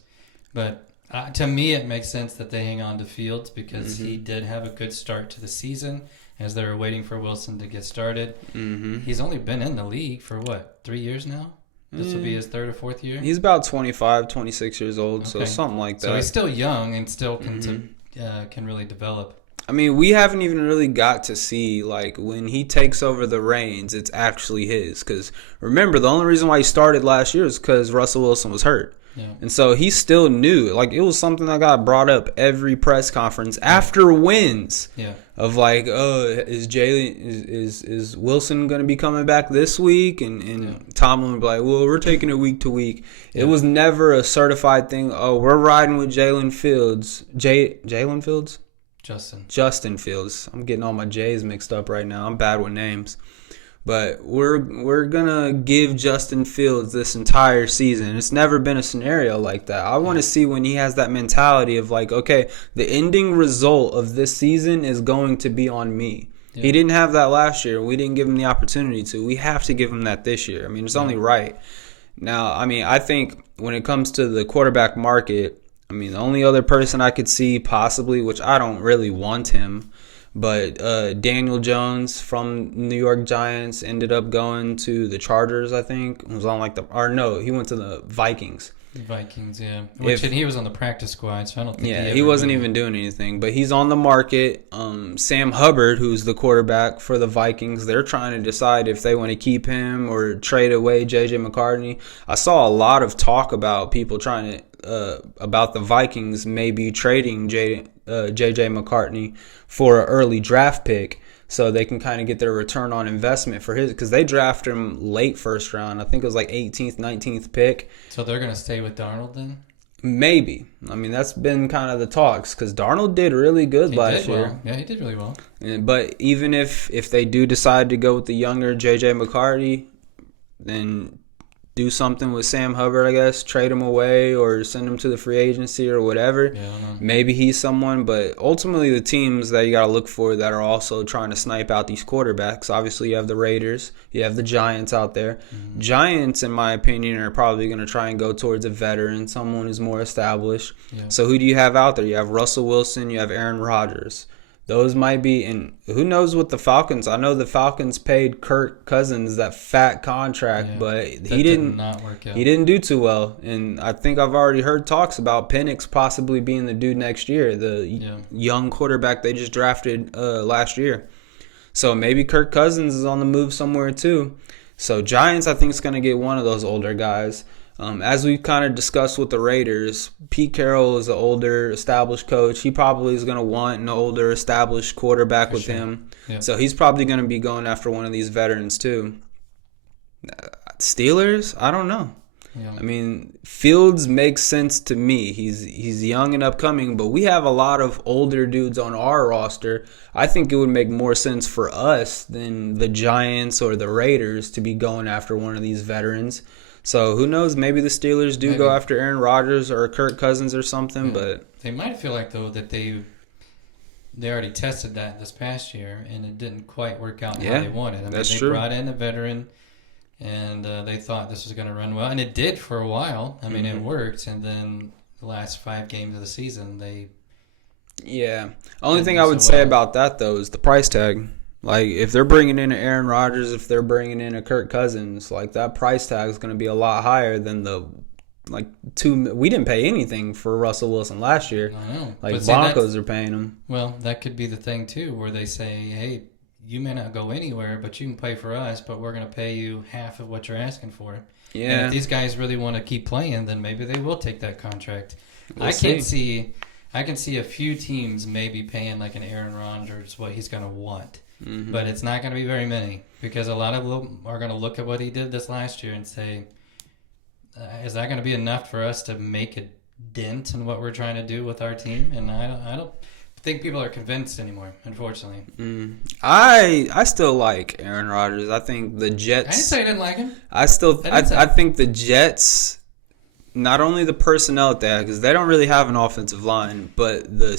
But to me, it makes sense that they hang on to Fields because he did have a good start to the season as they were waiting for Wilson to get started. He's only been in the league for, 3 years now? This will be his third or fourth year? He's about 25, 26 years old, so something like that. So he's still young and still can really develop. I mean, we haven't even really got to see, like, when he takes over the reins, it's actually his. Because remember, the only reason why he started last year is because Russell Wilson was hurt. Yeah. And so he still knew. Like, it was something that got brought up every press conference after wins. Yeah. Of like, oh, is Wilson going to be coming back this week? And Tomlin would be like, well, we're taking it week to week. It was never a certified thing. Oh, we're riding with Jalen Fields. Jalen Fields? Justin Fields. I'm getting all my J's mixed up right now. I'm bad with names. But we're going to give Justin Fields this entire season. It's never been a scenario like that. I want to see when he has that mentality of like, okay, the ending result of this season is going to be on me. Yeah. He didn't have that last year. We didn't give him the opportunity to. We have to give him that this year. I mean, it's only right. Now, I mean, I think when it comes to the quarterback market, I mean, the only other person I could see possibly, which I don't really want him, but Daniel Jones from New York Giants ended up going to the Chargers, I think. It was on he went to the Vikings. The Vikings, yeah. He was on the practice squad, so I don't think he wasn't even doing anything. But he's on the market. Sam Hubbard, who's the quarterback for the Vikings, they're trying to decide if they want to keep him or trade away J.J. McCartney. I saw a lot of talk about people trying to about the Vikings maybe trading J.J. McCartney for an early draft pick so they can kind of get their return on investment for his, because they drafted him late first round. I think it was like 18th, 19th pick. So they're going to stay with Darnold then? Maybe. I mean, that's been kind of the talks because Darnold did really good last year. Well. Yeah, he did really well. But even if they do decide to go with the younger J.J. McCarthy, then do something with Sam Hubbard, I guess, trade him away or send him to the free agency or whatever. Yeah, maybe he's someone, but ultimately the teams that you got to look for that are also trying to snipe out these quarterbacks. Obviously, you have the Raiders, you have the Giants out there. Mm-hmm. Giants, in my opinion, are probably going to try and go towards a veteran, someone who's more established. Yeah. So who do you have out there? You have Russell Wilson, you have Aaron Rodgers. Those might be, and who knows what the Falcons. I know the Falcons paid Kirk Cousins that fat contract, but he did not work out. He didn't do too well, and I think I've already heard talks about Penix possibly being the dude next year, the young quarterback they just drafted last year. So maybe Kirk Cousins is on the move somewhere too. So Giants, I think, is going to get one of those older guys. As we kind of discussed with the Raiders, Pete Carroll is an older, established coach. He probably is going to want an older, established quarterback with him. Yeah. So he's probably going to be going after one of these veterans too. Steelers? I don't know. Yeah. I mean, Fields makes sense to me. He's young and upcoming, but we have a lot of older dudes on our roster. I think it would make more sense for us than the Giants or the Raiders to be going after one of these veterans. So who knows? Maybe the Steelers do go after Aaron Rodgers or Kirk Cousins or something. But they might feel like, though, that they already tested that this past year and it didn't quite work out how they wanted. I mean, they brought in a veteran and they thought this was going to run well, and it did for a while. I mean, it worked, and then the last 5 games of the season they. Yeah. Only thing I would say about that though is the price tag. Like, if they're bringing in an Aaron Rodgers, if they're bringing in a Kirk Cousins, like, that price tag is going to be a lot higher than we didn't pay anything for Russell Wilson last year. I know. Like, Broncos are paying him. Well, that could be the thing, too, where they say, hey, you may not go anywhere, but you can play for us, but we're going to pay you half of what you're asking for. Yeah. And if these guys really want to keep playing, then maybe they will take that contract. I can see a few teams maybe paying like an Aaron Rodgers what he's going to want. Mm-hmm. But it's not going to be very many because a lot of them are going to look at what he did this last year and say, is that going to be enough for us to make a dent in what we're trying to do with our team? And I don't think people are convinced anymore, unfortunately. I still like Aaron Rodgers. I think the Jets. I didn't say I didn't like him. I think the Jets, not only the personnel they had, because they don't really have an offensive line, but the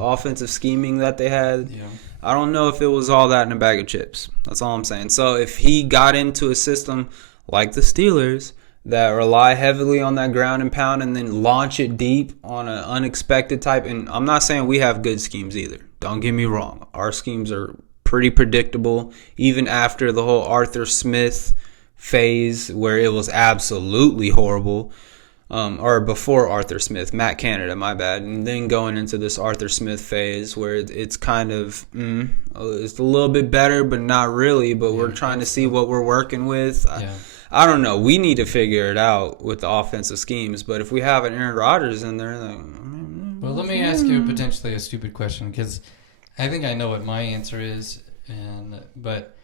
offensive scheming that they had. Yeah. I don't know if it was all that in a bag of chips. That's all I'm saying. So if he got into a system like the Steelers that rely heavily on that ground and pound and then launch it deep on an unexpected type, and I'm not saying we have good schemes either. Don't get me wrong. Our schemes are pretty predictable, even after the whole Arthur Smith phase where it was absolutely horrible. or before Arthur Smith, Matt Canada, my bad, and then going into this Arthur Smith phase where it's kind of it's a little bit better, but not really. But we're trying to see what we're working with. Yeah. I don't know. We need to figure it out with the offensive schemes. But if we have an Aaron Rodgers in there, well, let me ask you potentially a stupid question because I think I know what my answer is, but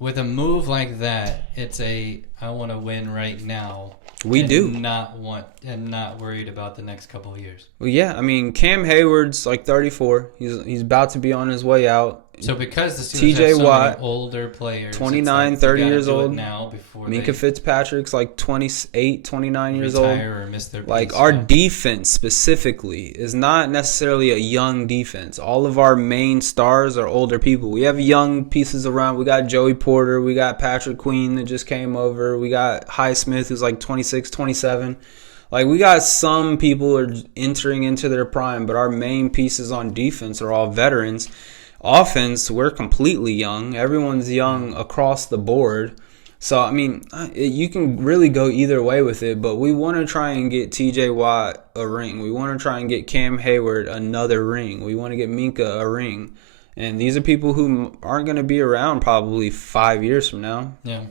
with a move like that, it's I want to win right now. We do not worried about the next couple of years. Well, yeah, I mean Cam Hayward's like 34. He's about to be on his way out. So because the Steelers have so many older players, 29, 30 years old now before Minka Fitzpatrick's like 28, 29 years old. Or miss their like piece, our defense specifically is not necessarily a young defense. All of our main stars are older people. We have young pieces around. We got Joey Porter. We got Patrick Queen that just came over. We got Highsmith who's like 26, 27. Like, we got some people are entering into their prime, but our main pieces on defense are all veterans. Offense, we're completely young. Everyone's young across the board. So, I mean, you can really go either way with it, but we want to try and get TJ Watt a ring. We want to try and get Cam Hayward another ring. We want to get Minka a ring. And these are people who aren't going to be around probably 5 years from now. Yeah.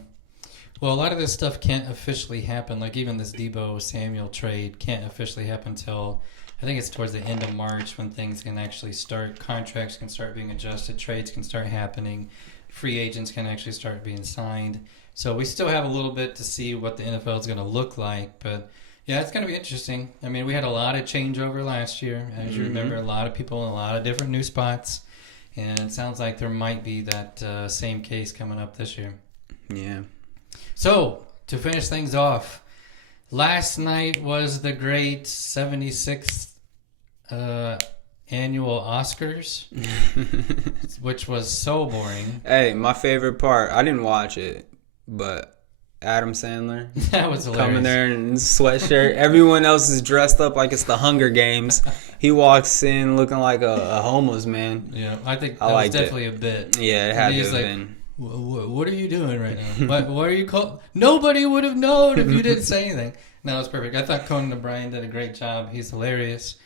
Well, a lot of this stuff can't officially happen. Like, even this Debo Samuel trade can't officially happen until I think it's towards the end of March when things can actually start. Contracts can start being adjusted. Trades can start happening. Free agents can actually start being signed. So we still have a little bit to see what the NFL is going to look like. But, yeah, it's going to be interesting. I mean, we had a lot of changeover last year. As you remember, a lot of people in a lot of different new spots. And it sounds like there might be that same case coming up this year. Yeah. So, to finish things off, last night was the great 76th annual Oscars, which was so boring. Hey, my favorite part, I didn't watch it, but Adam Sandler. That was hilarious. Coming there in his sweatshirt. Everyone else is dressed up like it's the Hunger Games. He walks in looking like a homeless man. Yeah, I think that was definitely a bit. Yeah, it had to have been. What are you doing right now? What are you called? Nobody would have known if you didn't say anything. No, it's perfect. I thought Conan O'Brien did a great job. He's hilarious.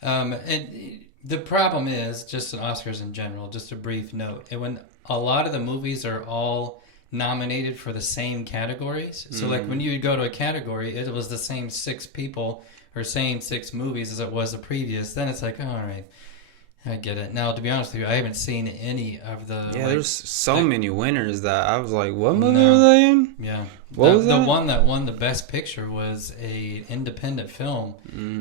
And the problem is, just the Oscars in general, just a brief note, and when a lot of the movies are all nominated for the same categories. So, like, when you would go to a category, it was the same 6 people or same 6 movies as it was the previous. Then it's like, oh, all right. I get it. Now, to be honest with you, I haven't seen any of the... Yeah, there's so many winners that I was like, what movie are they in? Yeah. What was that? The one that won the Best Picture was a independent film.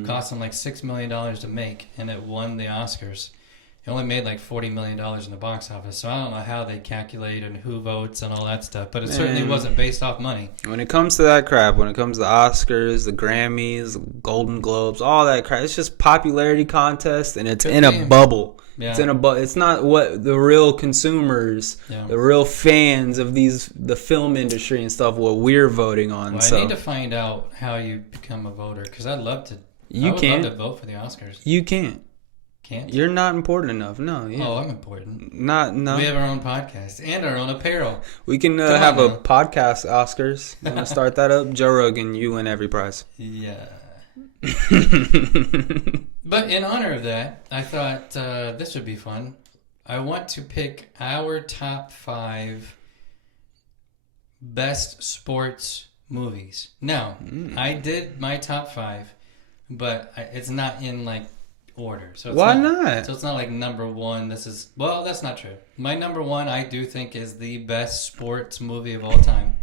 Cost them like $6 million to make, and it won the Oscars. It only made like $40 million in the box office, so I don't know how they calculate and who votes and all that stuff, but it certainly wasn't based off money. When it comes to that crap, when it comes to the Oscars, the Grammys, the Golden Globes, all that crap, it's just popularity contest, and it's in a bubble. Yeah. It's in a bubble. It's not what the real consumers, the real fans of the film industry and stuff, what we're voting on. Well, I need to find out how you become a voter, because I'd love to. I would love to vote for the Oscars. You can't. Can't? You're not important enough. No. Yeah. Oh, I'm important. No. We have our own podcast and our own apparel. We can have a podcast Oscars. You want to start that up? Joe Rogan, you win every prize. Yeah. But in honor of that, I thought this would be fun. I want to pick our top 5 best sports movies. Now, I did my top 5, but it's not in like order. So it's Why not? So it's not like number 1. That's not true. My number 1, I do think, is the best sports movie of all time.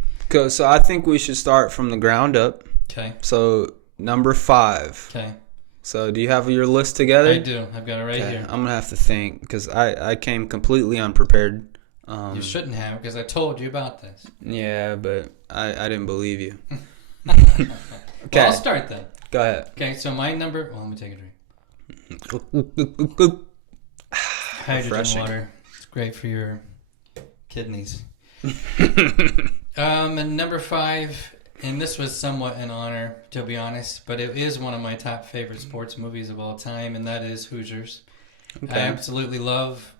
So I think we should start from the ground up. Okay. So number 5. Okay. So do you have your list together? I do. I've got it right here. I'm gonna have to think because I came completely unprepared. You shouldn't have, because I told you about this. Yeah, but I didn't believe you. Okay. Well, I'll start then. Go ahead. Okay, so my number... Well, let me take a drink. Hydrogen water. It's great for your kidneys. And number 5, and this was somewhat an honor, to be honest, but it is one of my top favorite sports movies of all time, and that is Hoosiers. Okay. I absolutely love...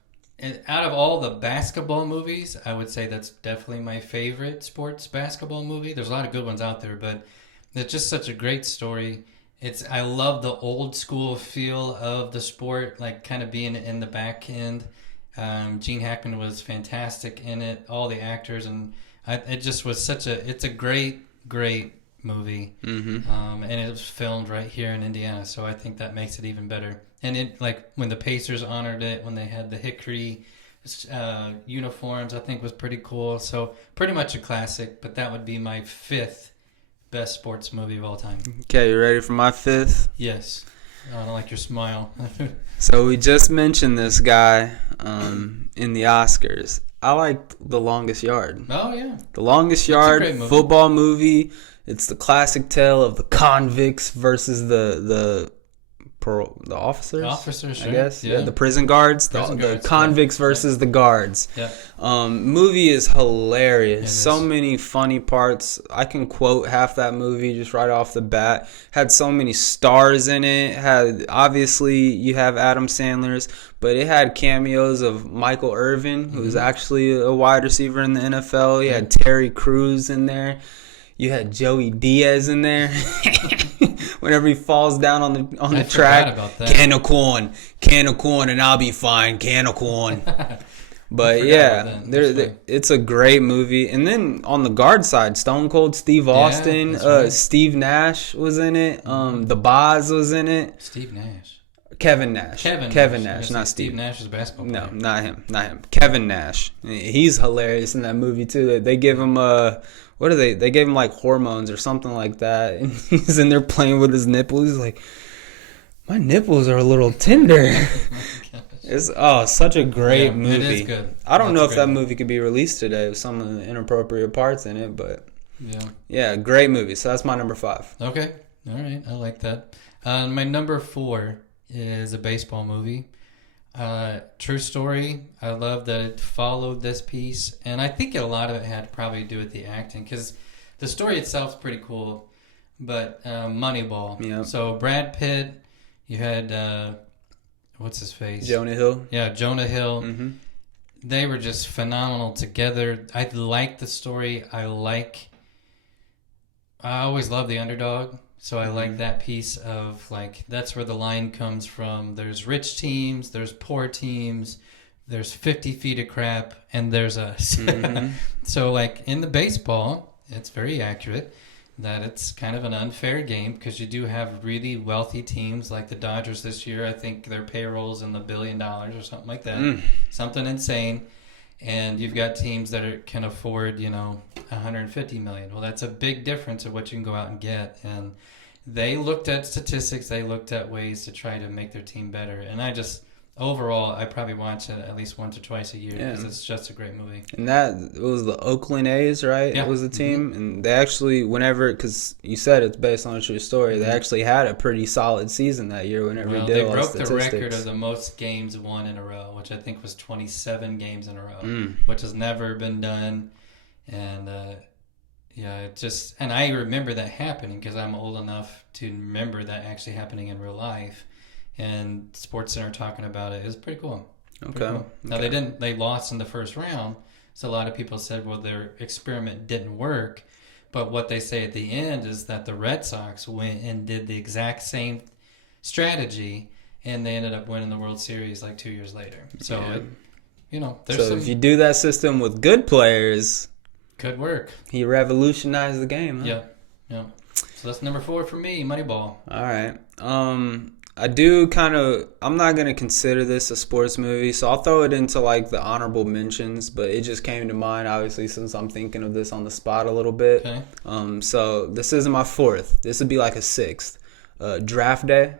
Out of all the basketball movies, I would say that's definitely my favorite sports basketball movie. There's a lot of good ones out there, but It's just such a great story. I love the old school feel of the sport, like kind of being in the back end. Gene Hackman was fantastic in it. All the actors, and it just was it's a great movie. And it was filmed right here in Indiana, so I think that makes it even better. And it, like, when the Pacers honored it, when they had the Hickory uniforms, I think was pretty cool. So pretty much a classic, but that would be my 5th best sports movie of all time. Okay, you ready for my 5th? Yes. I don't like your smile. So we just mentioned this guy in the Oscars. I like The Longest Yard. Oh, yeah. The Longest Yard football movie. It's the classic tale of the convicts versus the officers. Officers, sure. I guess. Yeah, the prison guards. The convicts versus the guards. Yeah. Movie is hilarious. So is. many funny parts. I can quote half that movie just right off the bat. Had so many stars in it. Obviously you have Adam Sandler's, but it had cameos of Michael Irvin, who's actually a wide receiver in the NFL. You had Terry Crews in there. You had Joey Diaz in there. Whenever he falls down on the track, can of corn, and I'll be fine, can of corn. But yeah, it's a great movie. And then on the guard side, Stone Cold Steve Austin, right. Steve Nash was in it. The Boz was in it. Steve Nash. Kevin Nash. Kevin Nash, not Steve Nash is a basketball player. No, not him. Kevin Nash. He's hilarious in that movie too. They give him what are they? They gave him like hormones or something like that, and he's in there playing with his nipples. He's like, my nipples are a little tender. It's such a great movie. It is good. I don't know if that movie could be released today with some of the inappropriate parts in it, but yeah, great movie. So that's my number 5. Okay, all right, I like that. My number 4 is a baseball movie. True story. I love that it followed this piece, and I think a lot of it had probably to do with the acting, because the story itself is pretty cool. But Moneyball. Yeah. So Brad Pitt, you had what's his face? Jonah Hill. Yeah, Jonah Hill. Mm-hmm. They were just phenomenal together. I like the story. I always love the underdog. So I like that piece of, like, that's where the line comes from. There's rich teams, there's poor teams, there's 50 feet of crap, and there's us. Mm-hmm. So, like, in the baseball, it's very accurate that it's kind of an unfair game, because you do have really wealthy teams like the Dodgers this year. I think their payroll's in the $1 billion or something like that. Something insane. And you've got teams that can afford, $150 million. Well, that's a big difference of what you can go out and get. And they looked at statistics. They looked at ways to try to make their team better. And overall, I probably watch it at least once or twice a year, because it's just a great movie. And it was the Oakland A's, right? Yeah. It was the team. Mm-hmm. And they actually, because you said it's based on a true story, they actually had a pretty solid season that year whenever he did all the statistics. They broke the record of the most games won in a row, which I think was 27 games in a row, which has never been done. And and I remember that happening, because I'm old enough to remember that actually happening in real life. And SportsCenter talking about it. It was pretty cool. Okay. Now they lost in the first round, so a lot of people said, well, their experiment didn't work. But what they say at the end is that the Red Sox went and did the exact same strategy, and they ended up winning the World Series like 2 years later. So, if you do that system with good players, could work. He revolutionized the game. Huh? Yeah. So that's number 4 for me, Moneyball. All right. I'm not going to consider this a sports movie, so I'll throw it into like the honorable mentions, but it just came to mind, obviously, since I'm thinking of this on the spot a little bit. Okay. So this isn't my 4th. This would be like a 6th. Draft Day.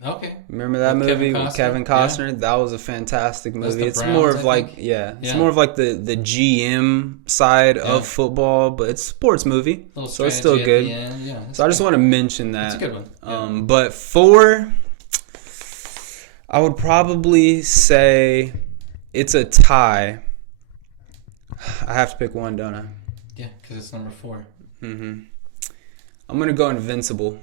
Okay. Remember that movie with Kevin Costner? Yeah. That was a fantastic movie. It's more of like, it's more of like the GM side of football, but it's a sports movie, so it's still good. So I just want to mention that. It's a good one. But 4, I would probably say it's a tie. I have to pick one, don't I? Yeah, because it's number 4. Mm-hmm. I'm gonna go Invincible.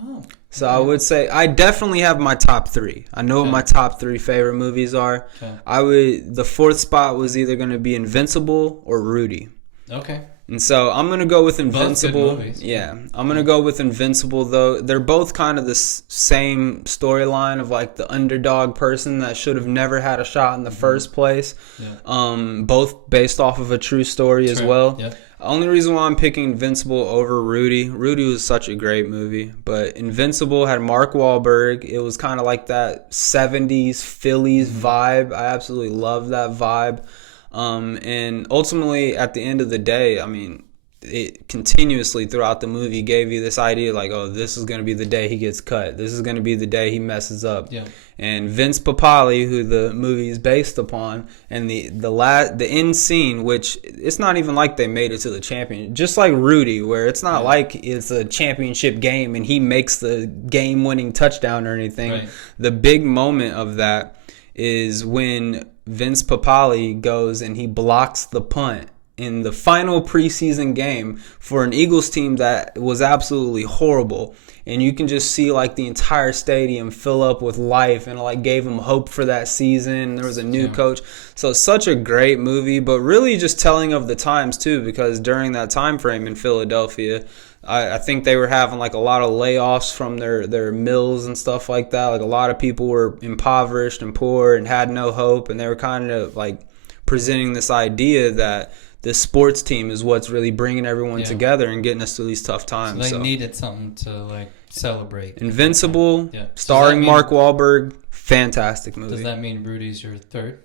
Oh. So I would say I definitely have my top 3. I know what my top 3 favorite movies are. Okay. The 4th spot was either going to be Invincible or Rudy. Okay. And so I'm going to go with Invincible. Both good movies. Yeah. I'm going to go with Invincible, though. They're both kind of the same storyline of like the underdog person that should have never had a shot in the first place. Yeah. Both based off of a true story as well. Yeah. Only reason why I'm picking Invincible over Rudy. Rudy was such a great movie. But Invincible had Mark Wahlberg. It was kind of like that 70s Phillies vibe. I absolutely love that vibe. And ultimately, at the end of the day, I mean, it continuously throughout the movie gave you this idea like, oh, this is going to be the day he gets cut. This is going to be the day he messes up. Yeah. And Vince Papale, who the movie is based upon, and the end scene, which it's not even like they made it to the champion, just like Rudy, where it's not like it's a championship game and he makes the game-winning touchdown or anything. Right. The big moment of that is when Vince Papale goes and he blocks the punt in the final preseason game for an Eagles team that was absolutely horrible. And you can just see like the entire stadium fill up with life, and it like gave him hope for that season. There was a new coach. So such a great movie, but really just telling of the times too, because during that time frame in Philadelphia, I think they were having like a lot of layoffs from their mills and stuff like that. Like a lot of people were impoverished and poor and had no hope, and they were kind of like presenting this idea that this sports team is what's really bringing everyone together and getting us through these tough times. So they needed something to like celebrate. Invincible, starring Mark Wahlberg, fantastic movie. Does that mean Rudy's your third?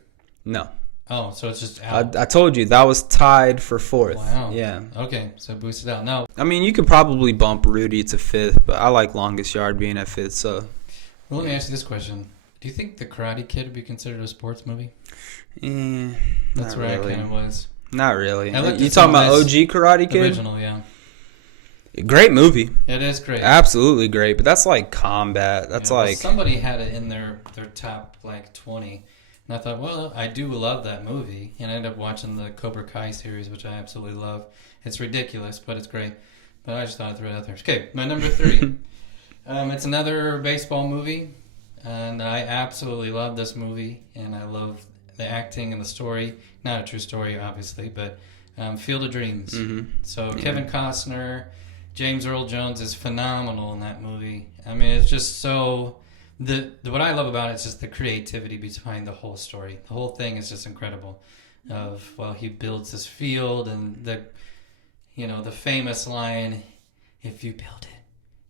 No. Oh, so it's just out. I told you, that was tied for fourth. Wow. Yeah. Okay, so boost it out. Now, I mean, you could probably bump Rudy to fifth, but I like Longest Yard being at fifth, so. Well, let me ask you this question. Do you think The Karate Kid would be considered a sports movie? That's where I kind of was. Not really. You talking about OG Karate Kid? Original, yeah. Great movie. It is great. Absolutely great, but that's like combat. That's like... somebody had it in their top like 20. And I thought, well, I do love that movie. And I ended up watching the Cobra Kai series, which I absolutely love. It's ridiculous, but it's great. But I just thought I'd throw it out there. Okay, my number 3. It's another baseball movie. And I absolutely love this movie. And I love the acting and the story. Not a true story, obviously, but Field of Dreams. Mm-hmm. So Kevin Costner, James Earl Jones is phenomenal in that movie. I mean, it's just so... what I love about it is just the creativity behind the whole story. The whole thing is just incredible. He builds this field and the famous line, "If you build it,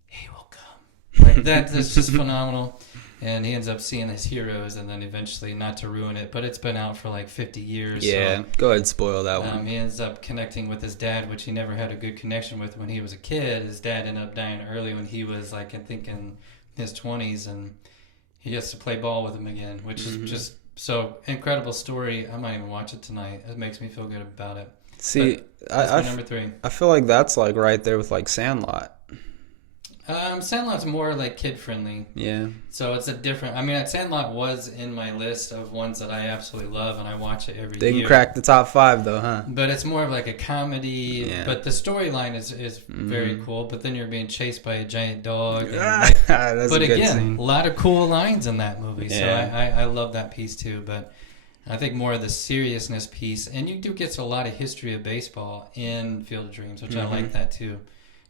he will come." Like that's just phenomenal. And he ends up seeing his heroes, and then eventually, not to ruin it, but it's been out for like 50 years. Yeah, so, go ahead and spoil that one. He ends up connecting with his dad, which he never had a good connection with when he was a kid. His dad ended up dying early when he was like, I think in his 20s, and he gets to play ball with him again, which is just so incredible story. I might even watch it tonight. It makes me feel good about it. See, that's number 3. I feel like that's like right there with like Sandlot. Sandlot's more like kid friendly. Yeah. So it's a different. I mean, Sandlot was in my list of ones that I absolutely love, and I watch it every year. Didn't crack the top 5 though, huh? But it's more of like a comedy. Yeah. But the storyline is very cool. But then you're being chased by a giant dog. And that's but a good again, scene. A lot of cool lines in that movie. So I love that piece too. But I think more of the seriousness piece, and you do get a lot of history of baseball in Field of Dreams, which I like that too.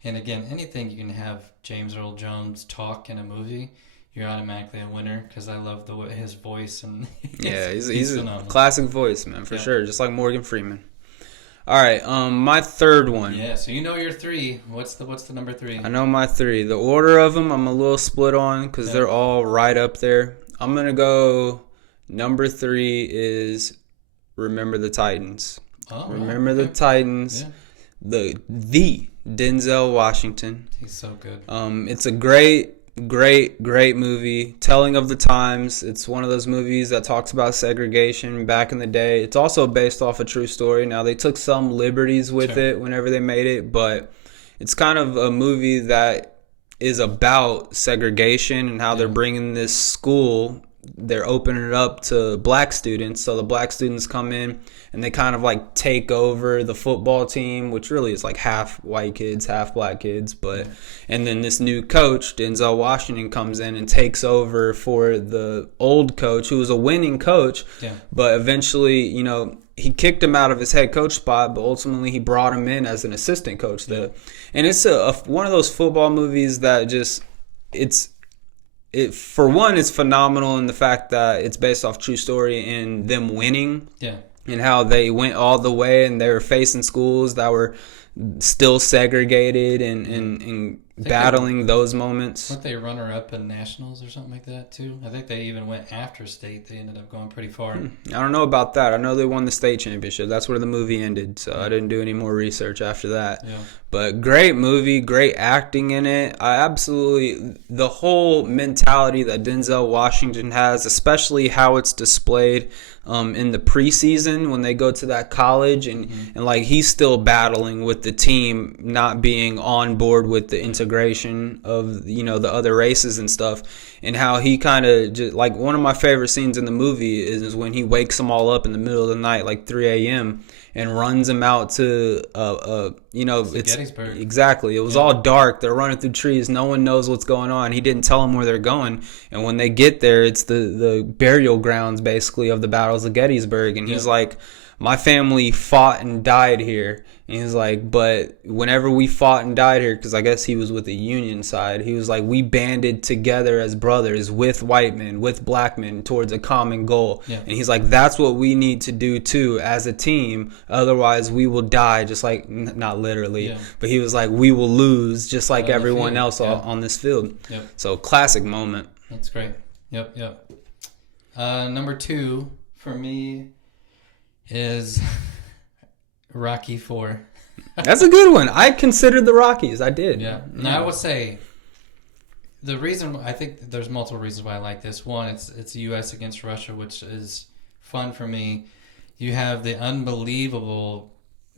And again, anything you can have James Earl Jones talk in a movie, you're automatically a winner because I love his voice and he's a classic voice, man, for sure. Just like Morgan Freeman. All right, my third one. Yeah, so you know your 3. What's the number 3? I know my 3. The order of them, I'm a little split on because they're all right up there. I'm gonna go. Number 3 is Remember the Titans. Oh, Remember the Titans. Yeah. The Denzel Washington. He's so good. It's a great movie, telling of the times. It's one of those movies that talks about segregation back in the day. It's also based off a true story. Now, they took some liberties with it whenever they made it, but it's kind of a movie that is about segregation and how they're bringing this school. They're opening it up to black students. So the black students come in and they kind of like take over the football team, which really is like half white kids, half black kids. And then this new coach, Denzel Washington, comes in and takes over for the old coach, who was a winning coach. Yeah. But eventually, he kicked him out of his head coach spot, but ultimately he brought him in as an assistant coach. And it's one of those football movies that just for one, it's phenomenal in the fact that it's based off true story and them winning. Yeah. And how they went all the way and they were facing schools that were still segregated and battling those moments. Weren't they runner-up in nationals or something like that, too? I think they even went after state. They ended up going pretty far. I don't know about that. I know they won the state championship. That's where the movie ended, so I didn't do any more research after that. Yeah. But great movie, great acting in it. The whole mentality that Denzel Washington has, especially how it's displayed in the preseason when they go to that college and like he's still battling with the team not being on board with the integration of the other races and stuff, and how he kind of just like one of my favorite scenes in the movie is when he wakes them all up in the middle of the night like 3 a.m. and runs them out to it's Gettysburg. Exactly. It was all dark. They're running through trees. No one knows what's going on. He didn't tell them where they're going. And when they get there, it's the burial grounds basically of the battles of Gettysburg. And he's like, my family fought and died here. And he's like, but whenever we fought and died here, because I guess he was with the Union side, he was like, we banded together as brothers with white men, with black men towards a common goal. Yeah. And he's like, that's what we need to do too as a team. Otherwise, we will die, just like, not literally, but he was like, we will lose just like everyone else on this field. Yep. So classic moment. That's great. Yep. Number 2 for me is Rocky 4. That's a good one. I considered the Rockies. I did. Yeah. Now I will say the reason, I think there's multiple reasons why I like this. One, it's U.S. against Russia, which is fun for me. You have the unbelievable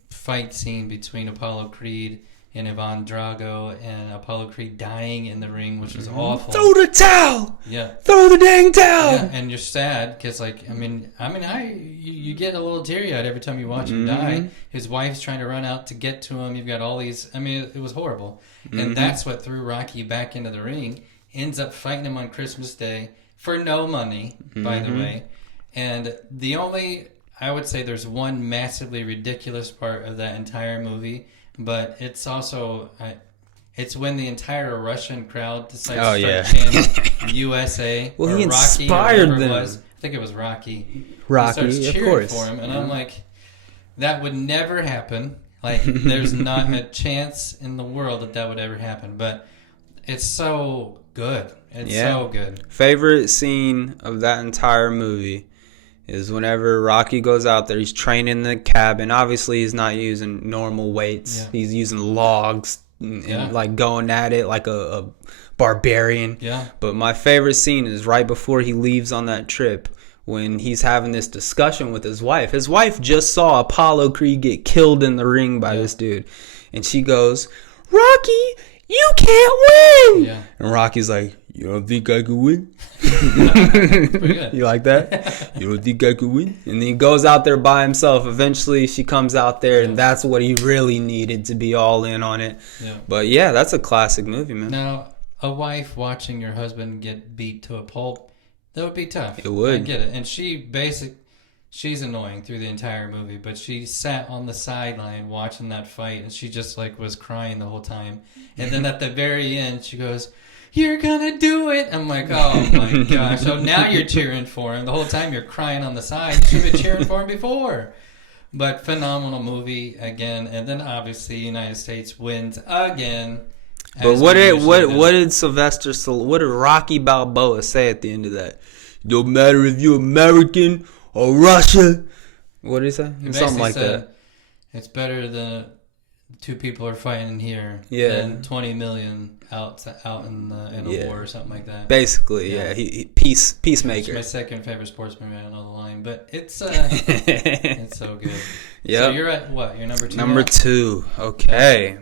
fight scene between Apollo Creed and Ivan Drago, and Apollo Creed dying in the ring, which was awful. Throw the towel. Yeah. Throw the dang towel. Yeah, and you're sad because, like, you get a little teary-eyed every time you watch him die. His wife's trying to run out to get to him. You've got all these. It was horrible, and that's what threw Rocky back into the ring. Ends up fighting him on Christmas Day for no money, by the way. And I would say there's one massively ridiculous part of that entire movie. But it's also, it's when the entire Russian crowd decides to start chanting USA. Well, he Rocky, inspired them. I think it was Rocky. Rocky, he starts cheering of course. for him, and I'm like, that would never happen. Like, there's not a chance in the world that would ever happen. But it's so good. It's so good. Favorite scene of that entire movie is whenever Rocky goes out there, he's training the cabin. Obviously, he's not using normal weights. Yeah. He's using logs and like going at it like a barbarian. Yeah. But my favorite scene is right before he leaves on that trip when he's having this discussion with his wife. His wife just saw Apollo Creed get killed in the ring by this dude. And she goes, Rocky, you can't win! Yeah. And Rocky's like, you don't think I could win? Pretty good. You like that? You don't think I could win? And then he goes out there by himself. Eventually, she comes out there, and that's what he really needed to be all in on it. Yeah. But yeah, that's a classic movie, man. Now, a wife watching your husband get beat to a pulp, that would be tough. It would. I get it. And she's annoying through the entire movie, but she sat on the sideline watching that fight, and she just like was crying the whole time. And then at the very end, she goes, you're gonna do it. I'm like, oh my gosh. So now you're cheering for him. The whole time you're crying on the side. You should have been cheering for him before. But phenomenal movie again. And then obviously United States wins again. But what did Rocky Balboa say at the end of that? Don't matter if you're American or Russia. What did he say? Something like that. It's better than 2 people are fighting here than 20 million out in a war or something like that. Basically, he peacemaker. It's my second favorite sports movie. I don't know the line, but it's it's so good. Yeah. So you're at what? You're number 2. Number 2. Okay.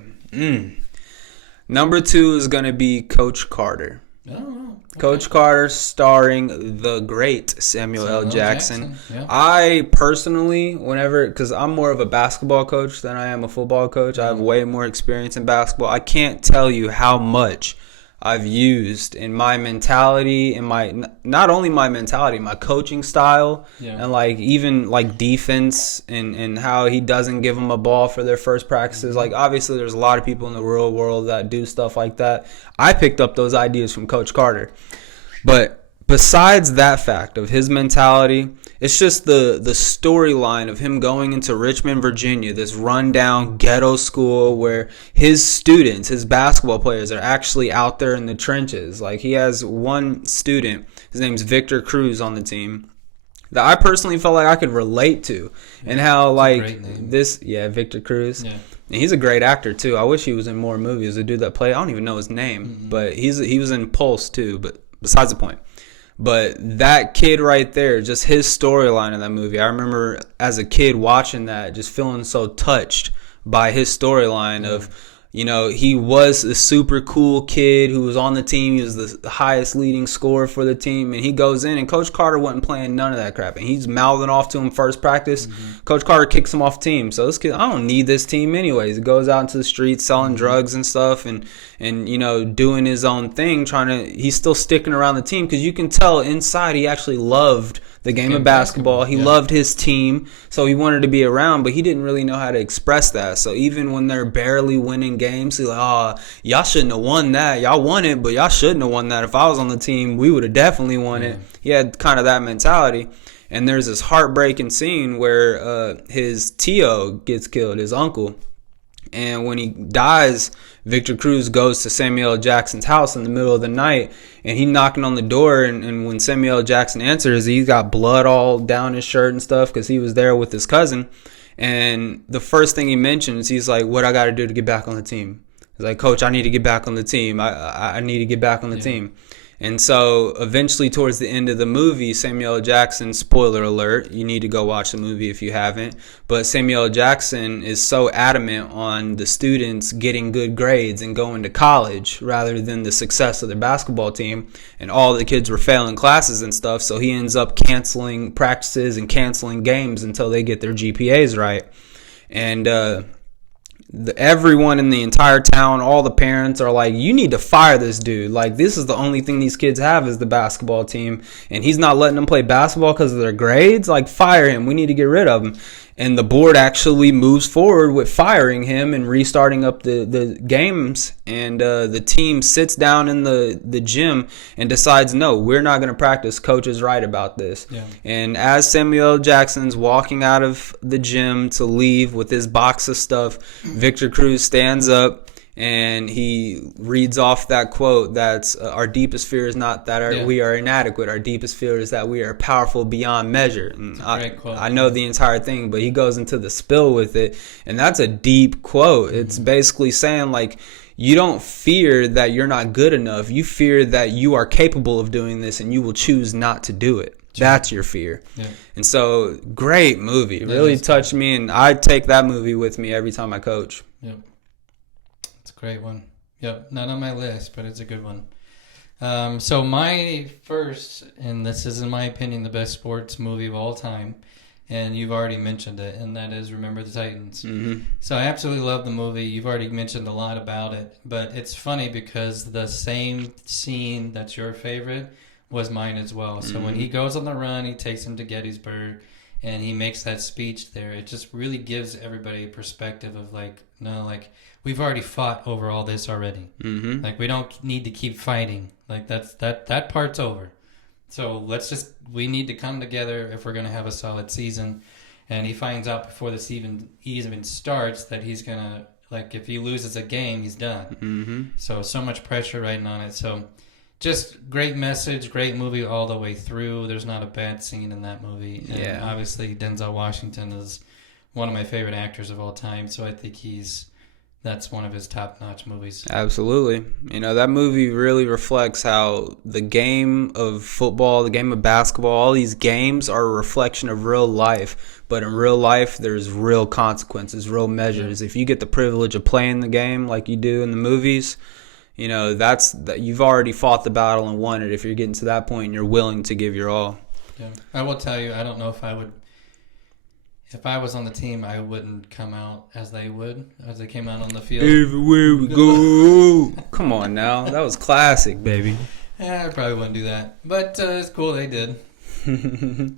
Number 2 is gonna be Coach Carter. Oh. Okay. Coach Carter, starring the great Samuel L. Jackson. Yeah. I personally, because I'm more of a basketball coach than I am a football coach, I have way more experience in basketball. I can't tell you how much I've used in my mentality, in my not only my mentality, my coaching style, and like even like defense and how he doesn't give them a ball for their first practices. Like obviously, there's a lot of people in the real world that do stuff like that. I picked up those ideas from Coach Carter, but besides that fact of his mentality, it's just the storyline of him going into Richmond, Virginia, this rundown ghetto school where his students, his basketball players, are actually out there in the trenches. Like he has one student, his name's Victor Cruz on the team, that I personally felt like I could relate to, and how like Victor Cruz. Yeah. And he's a great actor too. I wish he was in more movies. The dude that played, I don't even know his name, but he was in Pulse too. But besides the point. But that kid right there, just his storyline in that movie, I remember as a kid watching that, just feeling so touched by his storyline of, you know, he was a super cool kid who was on the team. He was the highest leading scorer for the team. And he goes in, and Coach Carter wasn't playing none of that crap. And he's mouthing off to him first practice. Coach Carter kicks him off team. So this kid, I don't need this team anyways. He goes out into the streets selling drugs and stuff and, you know, doing his own thing, he's still sticking around the team because you can tell inside he actually loved the game of basketball. He loved his team, so he wanted to be around, but he didn't really know how to express that. So even when they're barely winning games, he's like, oh, y'all shouldn't have won that. Y'all won it, but y'all shouldn't have won that. If I was on the team, we would have definitely won it. He had kind of that mentality. And there's this heartbreaking scene where his Tio gets killed, his uncle. And when he dies, Victor Cruz goes to Samuel L. Jackson's house in the middle of the night, and he's knocking on the door, and when Samuel L. Jackson answers, he's got blood all down his shirt and stuff because he was there with his cousin. And the first thing he mentions, he's like, what I got to do to get back on the team? He's like, Coach, I need to get back on the team. I need to get back on the team. And so eventually towards the end of the movie, Samuel L. Jackson, spoiler alert, you need to go watch the movie if you haven't, but Samuel L. Jackson is so adamant on the students getting good grades and going to college rather than the success of their basketball team, and all the kids were failing classes and stuff, so he ends up canceling practices and canceling games until they get their GPAs right. And everyone in the entire town, all the parents are like, you need to fire this dude. Like, this is the only thing these kids have is the basketball team, and he's not letting them play basketball because of their grades. Like, fire him. We need to get rid of him. And the board actually moves forward with firing him and restarting up the games. And the team sits down in the gym and decides, no, we're not going to practice. Coach is right about this. Yeah. And as Samuel L. Jackson's walking out of the gym to leave with his box of stuff, Victor Cruz stands up and he reads off that quote that's our deepest fear is not that we are inadequate. Our deepest fear is that we are powerful beyond measure. And I know the entire thing, but he goes into the spill with it, and that's a deep quote. It's basically saying, like, you don't fear that you're not good enough. You fear that you are capable of doing this and you will choose not to do it. That's your fear. Yeah. And so, great movie. It really touched me, and I take that movie with me every time I coach. Yeah. Great one. Yep, not on my list, but it's a good one. So my first, and this is in my opinion the best sports movie of all time, and you've already mentioned it, and that is Remember the Titans. Mm-hmm. So I absolutely love the movie. You've already mentioned a lot about it, but it's funny because the same scene that's your favorite was mine as well. So when he goes on the run, he takes him to Gettysburg, and he makes that speech there. It just really gives everybody a perspective of we've already fought over all this already. Mm-hmm. Like, we don't need to keep fighting. Like, that part's over. So we need to come together if we're going to have a solid season. And he finds out before the season even starts that he's going to, like, if he loses a game, he's done. Mm-hmm. So much pressure riding on it. So just great message, great movie all the way through. There's not a bad scene in that movie. And obviously Denzel Washington is one of my favorite actors of all time. So I think that's one of his top-notch movies. Absolutely. You know, that movie really reflects how the game of football, the game of basketball, all these games are a reflection of real life. But in real life, there's real consequences, real measures. Yeah. If you get the privilege of playing the game like you do in the movies, you know, you've already fought the battle and won it if you're getting to that point and you're willing to give your all. Yeah. I will tell you, I don't know if I would... If I was on the team, I wouldn't come out as they came out on the field. Everywhere we go. Come on now. That was classic, baby. Yeah, I probably wouldn't do that. But it's cool they did.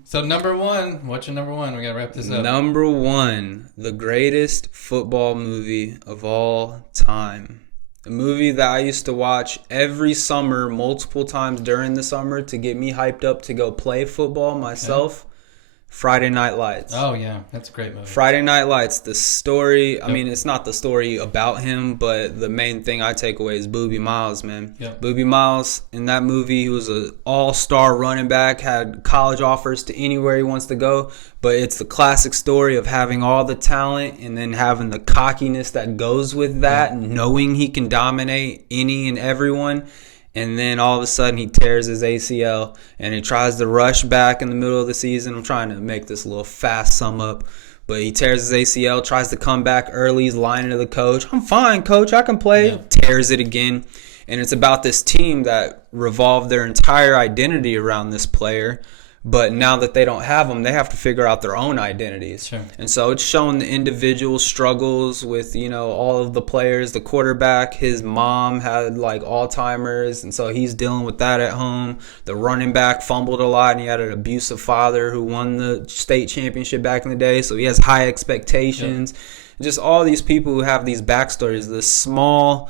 So number one. What's your number one? We got to wrap this up. Number one. The greatest football movie of all time. A movie that I used to watch every summer, multiple times during the summer to get me hyped up to go play football myself. Okay. Friday Night Lights. Oh, yeah. That's a great movie. Friday Night Lights. The story, I mean, it's not the story about him, but the main thing I take away is Boobie Miles, man. Yep. Boobie Miles, in that movie, he was an all-star running back, had college offers to anywhere he wants to go, but it's the classic story of having all the talent and then having the cockiness that goes with that, and knowing he can dominate any and everyone. And then all of a sudden he tears his ACL and he tries to rush back in the middle of the season. I'm trying to make this a little fast sum up. But he tears his ACL, tries to come back early. He's lying to the coach. I'm fine, coach. I can play. Yeah. Tears it again. And it's about this team that revolved their entire identity around this player. But now that they don't have them, they have to figure out their own identities. Sure. And so it's showing the individual struggles with, all of the players. The quarterback, his mom had like Alzheimer's, and so he's dealing with that at home. The running back fumbled a lot, and he had an abusive father who won the state championship back in the day. So he has high expectations. Yeah. Just all these people who have these backstories. This small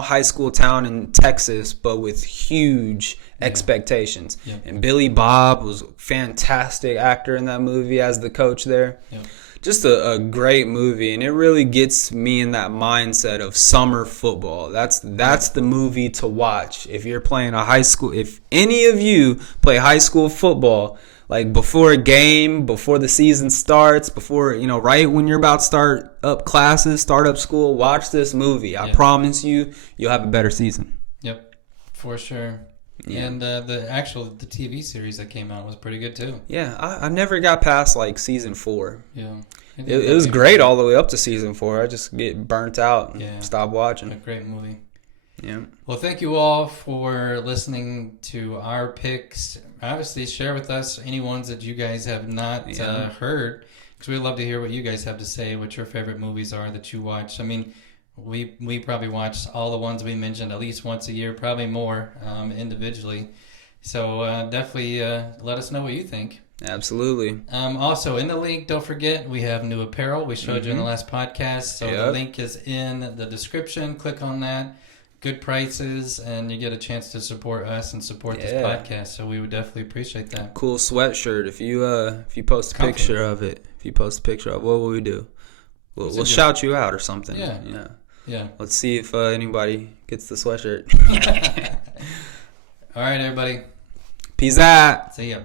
high school town in Texas, but with huge expectations. Yeah. And Billy Bob was a fantastic actor in that movie as the coach there. Yeah. Just a great movie, and it really gets me in that mindset of summer football. That's the movie to watch if you're playing if any of you play high school football, like before a game, before the season starts, before, right when you're about to start up school, watch this movie. I promise you'll have a better season. Yep, for sure. Yeah. And the TV series that came out was pretty good too. Yeah, I never got past like season 4. Yeah. It was great all the way up to season 4. I just get burnt out and stop watching. A great movie. Yeah. Well, thank you all for listening to our picks. Obviously, share with us any ones that you guys have not heard, because we'd love to hear what you guys have to say, what your favorite movies are that you watch. I mean, we probably watch all the ones we mentioned at least once a year, probably more individually. So definitely let us know what you think. Absolutely. Also, in the link, don't forget, we have new apparel. We showed you in the last podcast. So the link is in the description. Click on that. Good prices, and you get a chance to support us and support this podcast. So we would definitely appreciate that. Cool sweatshirt. If you post a picture of it, what will we do? We'll shout you out or something. Yeah. Let's see if anybody gets the sweatshirt. All right, everybody. Peace out. See ya.